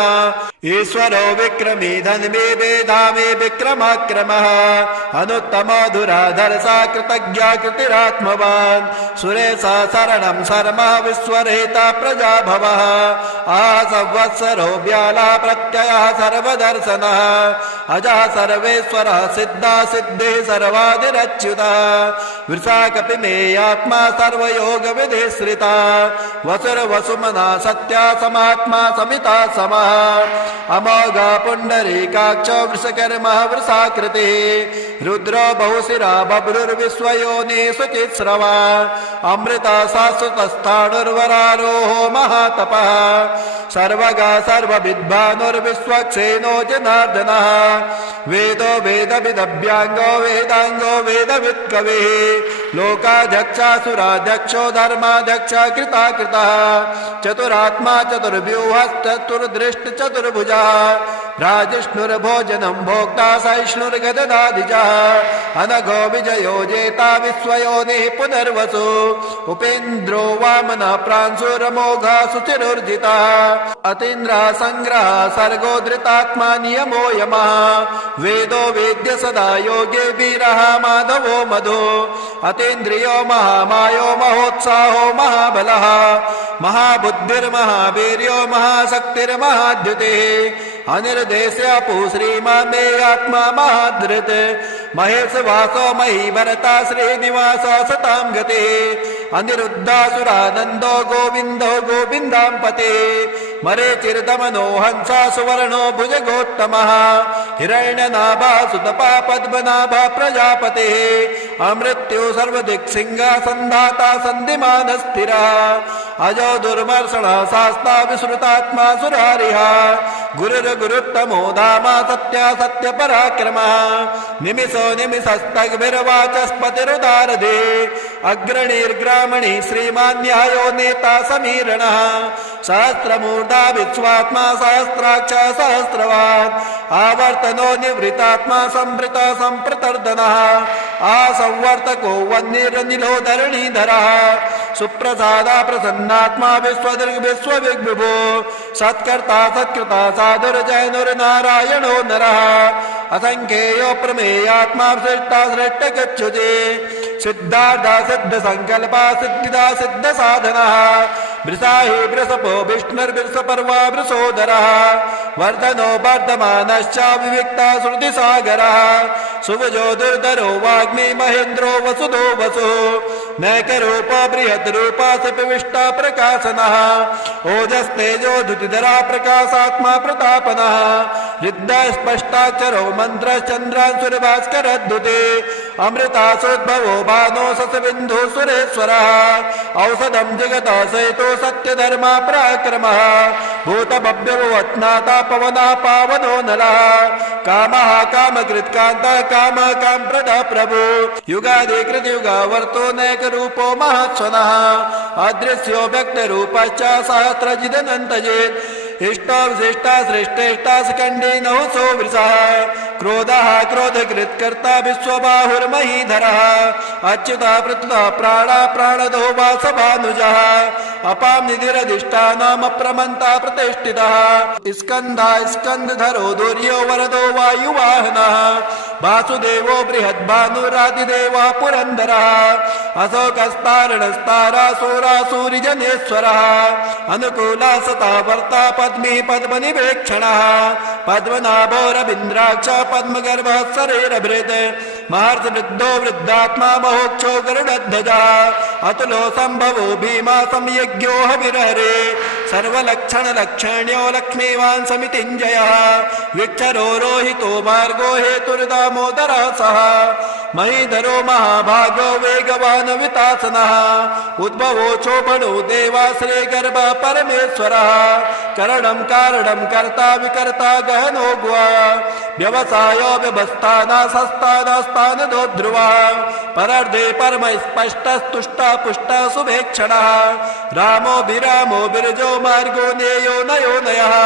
ईश्वरो विक्रमी धन्वी वेधामी विक्रमाक्रमः अनुत्तमो धुराधर्षा कृतज्ञा कृतिरात्मवान् सुरेशः शरणं शर्मः विश्वरहिता प्रजाभवः संवत्सरो व्याला प्रत्ययः सर्वदर्शनः अजः सर्वेश्वरः सिद्धा सिद्धिः सर्वादिरच्युतः वृषा कपिमेयात्मा सर्वयोगविधिश्रिता वसुर्वसुमना सत्या समात्मा समिता समः अमोघा पुण्डरीकाक्ष वृषकर्मः वृषाकृतिः रुद्रो बहुशिरा बभ्रुर्विश्वयोनिः शुचिस्रवा अमृता शाश्वतस्थाणुर्वरारोहो महातपः सर्वगा सर्वविद्वानुर्विश्वक्सेनो जनार्दनः वेदो वेदविदभ्यांगो वेदांगो वेदवित्कविः लोकाध्यक्षासुराध्यक्षो धर्माध्यक्ष कृताकृतः चतुरात्मा चतुर्व्यूहश्चतुर्दृष्ट चतुर्भुजः राजिष्णुर्भोजनं भोक्ता सहिष्णुर्गददाधिजः अनघो विजयो जेता विश्वयोनिः पुनर्वसु उपेन्द्रो वामनः प्रांशुरमोघा सुचिरुर्जितः अतीन्द्रः संग्रहः सर्गो धृतात्मा नियमो यमः वेदो वेद्य सदा योगे वीरः माधवो मधु अतीन्द्रियो महामायो महोत्साहो महाबलः महाबुद्धिर्महावीर्यो महाशक्तिर्महाद्युतिः अनिर्देश्यपु श्रीमान् मे आत्मा महाधृत् महेशवासो महीभरता श्रीनिवासो सतां गतिः अनिरुद्धासुरानन्दो गोविन्दो गोविन्दाम्पते मरीचिर्दमनो हंसा सुवर्णो भुजगोत्तमः हिरण्यनाभा सुतपा पद्मनाभा प्रजापतिः अमृत्यु सर्वदिक्सिंहासन्धाता सन्धिमान् स्थिरः अजो दुर्मर्षणः शास्ता विश्रुतात्मा सुरारिः गुरुर्गुरुत्तमो धामा सत्या सत्यपराक्रमः निमिषो निमिषस्तग्भिर्वाचस्पतिरुदारधे अग्रणीर्ग्रामणी श्रीमान् न्यायो नेता समीरणः सहस्रमूर्धा विश्वात्मा सहस्राक्ष सहस्रवान् आवर्तनो निवृतात्मा संवृत संप्रतर्दनः आसंवर्तको वह्निरनिलो धरणीधरः सुप्रसादा प्रसन्नात्मा विश्वदृग् विश्वविग्विभो सत्कर्ता सत्कृता साधुर्जैनुर्नारायणो नरः असंख्येयो प्रमेयात्मा श्रेष्ठा श्रेष्ठ गच्छुते सिद्धार्था सिद्ध संकल्पा सिद्धिदा सिद्ध साधनः वृषाहि वृषपो विष्णुर्वृषपर्वा वृषोदरः वर्धनो वर्धमानश्च विविक्ता श्रुतिसागरः सुभजो दुर्धरो वाग्मी महेन्द्रो वसुधो वसुः नैकरूपो बृहद्रूपा सपिविष्टा प्रकाशनः ओजस्तेजो धुतिधरा प्रकाशात्मा प्रतापनः हृद्य स्पष्टाक्षरो मन्त्रश्चन्द्रांशुर्भास्करद्युते अमृतासोद्भवो भानो ससबिन्धु सुरेश्वरः औषधं जगतः सहितो सत्यधर्मा पराक्रमः भूतभव्यवत्नाथा पवनः पावनो नरः कामः कामकृत्कान्तः कामः कामप्रदः प्रभु युगादिकृतयुगावर्तो नैकरूपो महत्स्वनः अदृश्यो व्यक्तरूपश्च सहस्रजिदनन्तजेत् इष्टो विशिष्टा श्रेष्ठेष्टा सकंडी नहुसो वृषः क्रोधः क्रोधकृत्कर्ता विश्वबाहुर्महीधरः अच्युता पृथ्वा प्राणा प्राणदो वासभानुजः अपां निधिरधिष्ठानमप्रमन्ता प्रतिष्ठितः स्कन्धा स्कन्धधरो दुर्यो वरदो वायुवाहनः वासुदेवो बृहद्भानुरादिदेवः पुरन्दरः अशोकस्तारणस्तारासुरासुरिजनेश्वरः अनुकूला सता वर्ता पद्मी पद्मनिवेक्षणः पद्मनाभोरविन्द्राक्ष पद्मगर्भः शरीरभृत् महर्षवृद्धो वृद्धात्मा महोक्षो गरुडध्वजः अतुलो सम्भवो भीमा संयज्ञो हविर्हरे सर्वलक्षणलक्षण्यो लक्ष्मीवान् समितिञ्जयः विक्षरो रोहितो मार्गो हेतुर्दामोदरः सः महीधरो महाभागो वेगवान् वितासनः उद्भवो शोभनो देवाश्रे गर्भ परमेश्वरः करणं कारणं कर्ता विकर्ता गहनो गुहा व्यवसायो व्यवस्थाना सस्तानास्तानदो ध्रुवः परर्धे परम स्पष्टस्तुष्टा पुष्टा शुभेक्षणः रामो विरामो बिरजो मार्गो नेयो नयो नयः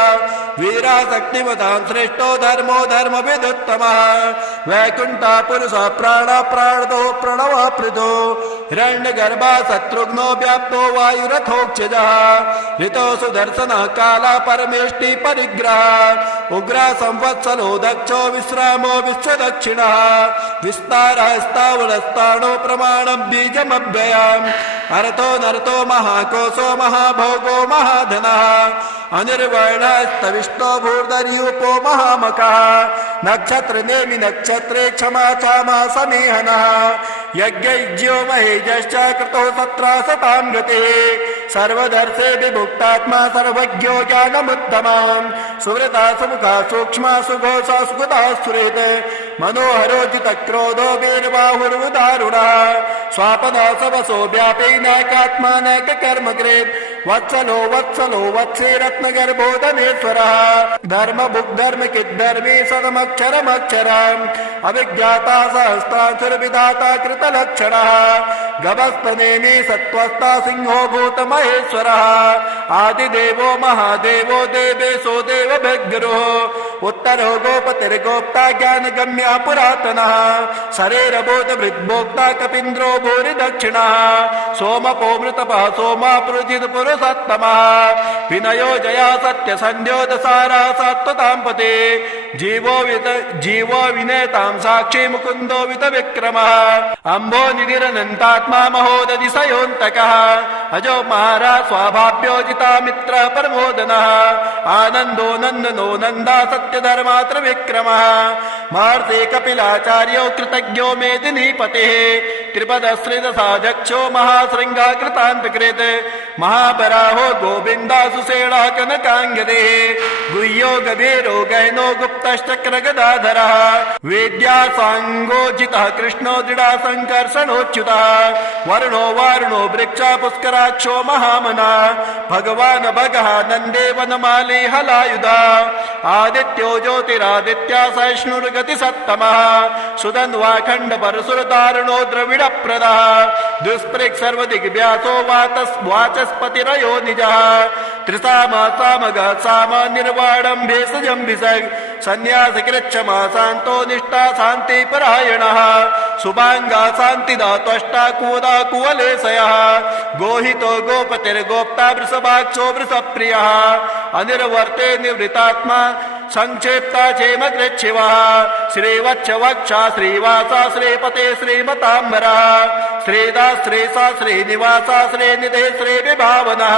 वीराशक्तिमतां श्रेष्ठो धर्मो धर्मविदुत्तमः वैकुण्ठा पुरुष प्राण प्राणदो प्रणवः पृथो हिरण्यगर्भः शत्रुघ्नो व्याप्तो वायुरथोक्षजः ऋतो सुदर्शनः काला परमेष्टि परिग्रहः उग्रः संवत्सरो दक्षो विश्रामो विश्वदक्षिणः विस्तारः स्थावरस्ताणो प्रमाणं बीजमव्ययम् अर्थो नरतो महाकोशो महाभोगो महाधनः अनिर्वर्णस्तविष्टो भूर्धर्यूपो महामकः नक्षत्र नेमि नक्षत्रे क्षमा चामा समीहनः यज्ञज्ञो महेजश्च कृतो सत्रा सतां गतिः सर्वदर्शे विभुक्तात्मा सर्वज्ञो ज्ञानमुत्तमम् सुवृता सुमुखा सूक्ष्मा सुघोषा सुगता स्फुरेत् मनोहरो जितक्रोधो वीरबाहुर्वदारुणः स्वापदा सवसो व्यापैनाकात्मा नैककर्मकृत् वत्सलो वत्सलो वत्से रत्नगर्भो धनेश्वरः धर्मभुग्धर्मकिद्धर्मी सदमक्षरमक्षरम् अभिज्ञाता सहस्रासुरविधाता कृतलक्षणः गभस्तनेमि सत्त्वस्था सिंहो भूतमहेश्वरः आदिदेवो महादेवो देवेशो देवभिर्गुरुः उत्तरो गोपतिर्गोप्ता ज्ञानगम्या पुरातनः शरीरबोधभृद्भोक्ता कपीन्द्रो भूरि दक्षिणः सोमपो मृतपः सोमा पुरुजित् पुरुषोत्तमः विनयो जया सत्यसन्ध्यो दसारा सात्वतां पते जीवो विनेतां साक्षी मुकुन्दो वितविक्रमः अम्भो निधिरनन्तात्मा महोदधिशयोऽन्तकः अजो महाराज स्वाभाव्योजिता मित्र परमोदनः आनन्दो नन्दनो नन्दा सत्यधर्मात्र विक्रमः महर्षि कपिलाचार्यो कृतज्ञो मेदिनीपतिः त्रिपदश्रीदशाध्यक्षो महाशृङ्गा कृतान्तकृत् महाबराहो गोविन्दासुसेणा कनकाङ्गदेः गुह्यो गभीरो गहनो गुप्तश्चक्रगदाधरः वेद्या साङ्गोजितः कृष्णो दृढा सङ्कर्षणोच्युतः वर्णो वारुणो वृक्षा पुष्कराक्षो महामना भगवान् भगः नन्दे वनमाली हलायुधा आदित्यो ज्योतिरादित्या सहिष्णुर्गतिसत्तमः सुधन्वाखण्ड परशुरदारुणो द्रविडप्रदः दुष्पृक् सर्वदिग्व्यासो वाचस्पतिरयो निजः त्रिसामा सामगः सामा निर्वाणं भेषजं भिषग् सन्न्यासकृच्छमा शान्तो निष्ठा शान्तिपरायणः शुभाङ्गा शान्तिदा त्वष्टा कुवदा कुवलेशयः गोहितो गोपतिर्गोप्ता वृषभाक्षो वृषप्रियः अनिर्वर्ते निवृतात्मा संक्षेप्ता क्षेमकृच्छिवः श्रीवत्स वक्षा श्रीवासा श्रीपते श्रीमताम्बरः श्रीदा श्रीसा श्रीनिवासा श्रीनिधे श्रीविभावनः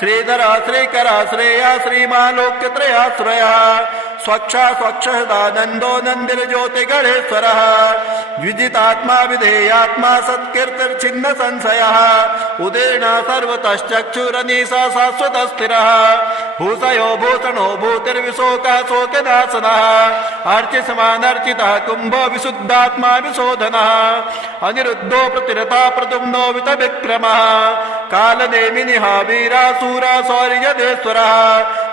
श्रीधरा श्रीकरा श्रेया श्रीमालोक्यत्रयाश्रयः स्वक्षा स्वक्षदानन्दो नन्दिर्ज्योतिगणेश्वरः विजितात्मा विधेयात्मा सत्कीर्तिर्छिन्न संशयः उदेन सर्वतश्चक्षुरनीसा शाश्वतस्थिरः भूषयो भूषणो भूतिर्विशोका शोकनाशनः अर्चिसमानर्चितः कुम्भो विशुद्धात्मा विशोधनः अनिरुद्धो प्रतिरता प्रद्युम्नो वितविक्रमः कालनेमिनिः वीरासूरा सौर्यदेश्वरः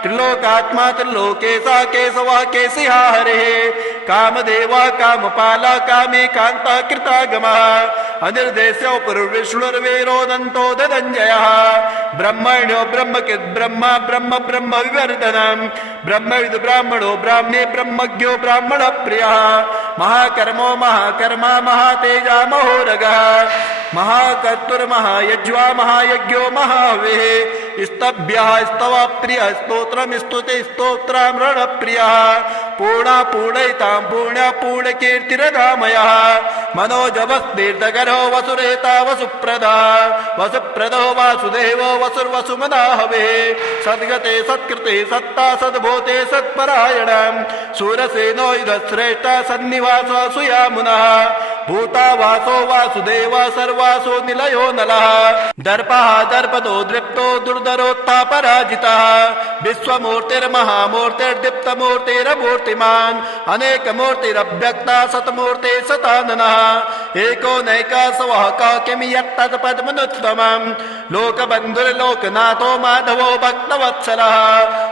त्रिलोकात्मा त्रिलोकेशः केशवः केशिहा हरिः कामदेवा कामपाला कामी कान्ता कृतागमः अनिर्देश्यो पुरुर्विष्णुर्वीरो दन्तो धनञ्जयः ब्रह्मण्यो ब्रह्मकृत् ब्रह्मा ब्रह्म ब्रह्म विवर्धनम् ब्रह्मविद् ब्राह्मणो ब्राह्मणे ब्रह्मज्ञो ब्राह्मण प्रियः महाकर्मो महाकर्मा महातेजा महोरगः महाकर्तुर्महायज्वा महायज्ञो महाहविः स्तभ्यः स्तव प्रियः स्तोत्रम् स्तुते स्तोत्रम् प्रियः पूर्णा पूर्णयितां पुण्या पूर्णकीर्तिरधामयः मनोजवस्तीर्थकरो वसुरेता वसुप्रदा वसुप्रदो वासुदेवो वसुर्वसुमनाहवे सद्गते सत्कृते सत्ता सद्भूते सत्परायणम् सूरसेनो युधश्रेष्ठ सन्निवास सुयामुनः भूता वासो वासुदेव सर्वासो निलयो नलः दर्पः दर्पदो दृप्तो दुर्धरोत्थापराजितः विश्वमूर्तिर्महामूर्तिर्दीप्तमूर्तिरमूर्तिमान् अनेकमूर्तिरव्यक्ता सतमूर्ते सताननः एको नैका स्वः काक्यमि यत्तत्पद्मनुत्तमम् लोकबन्धुर्लोकनाथो माधवो भक्तवत्सलः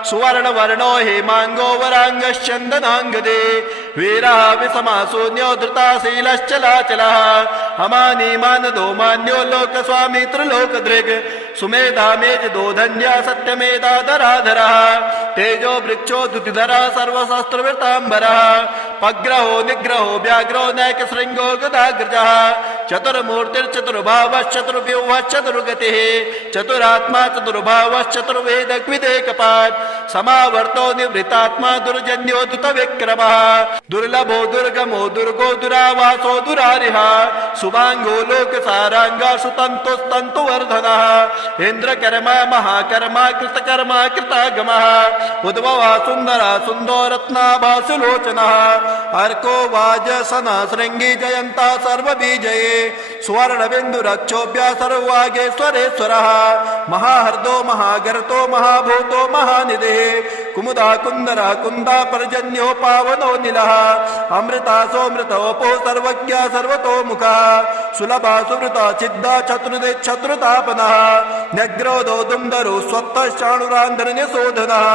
सुवर्णवर्णो हेमाङ्गो वराङ्गश्चन्दनाङ्गदे वीरः विषमाशून्यो धृताशीलश्चलाचलः अमानी मानदो मान्यो लोकस्वामी त्रिलोकदृक् सुमेधा मेजदो धन्या सत्यमेधाधराधरः तेजो वृक्षो द्युतिधरः सर्वशास्त्रवृताम्बरः पग्रहो निग्रहो व्याघ्रो नैकशृङ्गो गदाग्रजः चतुर्मूर्तिर्चतुर्भावश्चतुर्व्यूहश्चतुर्गतिः चतुरात्मा चतुर्भावश्चतुर्वेदग्विदेकपात् समावर्तो निवृत्तात्मा दुर्जन्यो दुतविक्रमः दुर्लभो दुर्गमो दुर्गो दुरावासो दुरारिः सुभाङ्गो लोकसाराङ्गा सुतन्तुस्तन्तुवर्धनः इन्द्रकर्मा महाकर्मा कृतकर्मा कृतागमः उद्भवः सुन्दरा सुन्दो रत्नाभा सुलोचनः अर्को वाजसना शृङ्गी जयन्ता सर्वबीजये सुवर्णबिन्दुरक्षोभ्य सर्ववागेश्वरेश्वरः महाहर्दो महागर्तो महाभूतो महानिधिः कुमुदा कुन्दरा कुन्दा पर्जन्यो पावनो निलः अमृता सोमृतोपो सर्वज्ञ सर्वतोमुखः सुलभा सुवृता चिद्दा चतुर्दे शत्रुतापनः न्यग्रोधो दुन्दरो स्वत्तश्चाणुरान्धरण्यशोधनः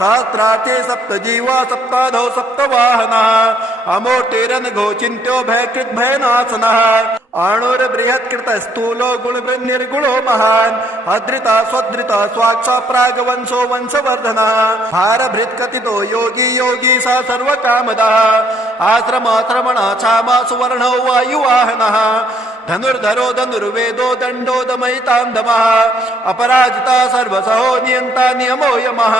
सहस्रार्थे सप्तजीवा सप्ताधो सप्तवाहनः अमोटेरनघो चिन्त्यो भयकृद्भयनाशनः आणुर्बृहत्कृत स्थूलो गुणवृन्निर्गुणो महान् अधृता स्वधृता स्वाक्षा प्रागवंशो वंशवर्धनः भारभृत्कथितो योगी योगी स सर्वकामदः आश्रमाश्रमणः क्षामा सुवर्णो वायुवाहनः धनुर्धरो धनुर्वेदो दण्डो दमयितां दमः अपराजिता सर्वसहो नियन्ता नियमो यमः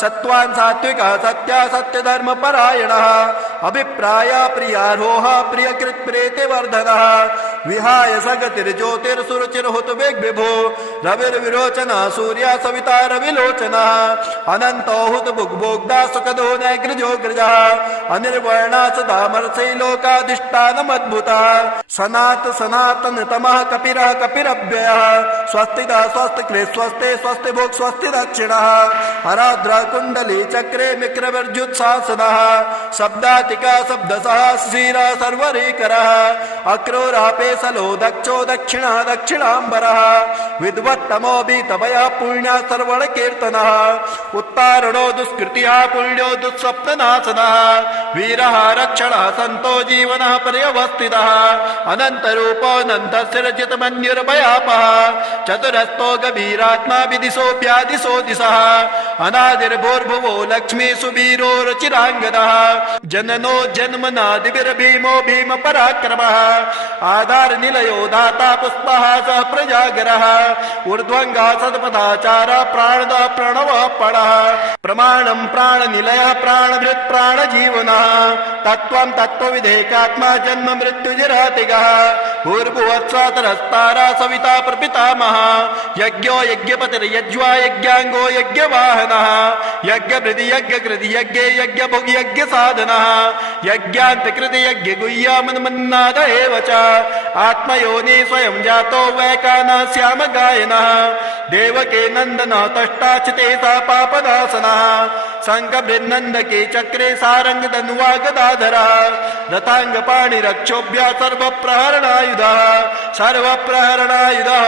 सत्त्वान् सात्विकः सत्या सत्यधर्मपरायणः अभिप्राय प्रियारोह प्रियकृत् प्रीतिवर्धनः विहाय सगतिर्ज्योतिर्सुरुचिर्हुतवेग्विभो रविर्विरोचनः सूर्या सविता रविलोचनः अनन्तो हुतभुग्भोग्धा सुखदो नैग्रजोग्रजः अनिर्वर्णा सदामर्षै लोकाधिष्ठानमद्भुतः सनात सनातनतमः कपिरः कपिरव्ययः स्वस्तितः स्वस्तिकृ स्वस्ते स्वस्ति भोक् स्वस्ति दक्षिणः हराद्रा कुण्डली चक्रे मिक्रवर्जुत्सासनः शब्दातिका शब्दसः शिशिरः सर्वरीकरः अक्रोरापेशलो दक्षो दक्षिणः दक्षिणाम्बरः विद्वत्तमो भीतभयः पुण्यः सर्वणकीर्तनः उत्तारणो दुष्कृतिः पुण्यो दुःस्वप्ननाशनः वीरः रक्षणः सन्तो जीवनः पर्यवस्थितः अनन्तरूपोऽनन्तशिरजितमन्युर्भयापः चतुरस्तो गभीरात्मा विदिशोऽप्यादिशो दिशः अनादिर्भूर्भुवो लक्ष्मी सुवीरो रुचिराङ्गदः जननो जन्मनादिभिर्भीमो भीम पराक्रमः आधार निलयो दाता पुष्पः सह प्रजागरः ऊर्ध्वङ्गा सदपदाचारः प्राणदः प्रणवः पणः प्रमाणं प्राणनिलयः प्राणभृत् प्राणजीवनः तत्त्वं तत्त्वविधेकात्मा जन्म मृत्युजरातिगः भूर्भुवत्सातरस्तारा सविता प्रपितामहः यज्ञो यज्ञपतिर्यज्वा यज्ञाङ्गो यज्ञवाहनः यज्ञभृति यज्ञकृति यज्ञे यज्ञभुग् यज्ञसाधनः यज्ञान्तकृति यज्ञगुह्यमन्मन्नाद एव च आत्मयोनि स्वयं जातो वैकानः श्याम गायनः देवके नन्दनः तष्टाचिते सा पापनाशनः शङ्खबृन्नन्दके चक्रे सारङ्गधन्वा गदाधरः रथाङ्गपाणिरक्षोभ्यः सर्वप्रहरणायुधः सर्वप्रहरणायुधः।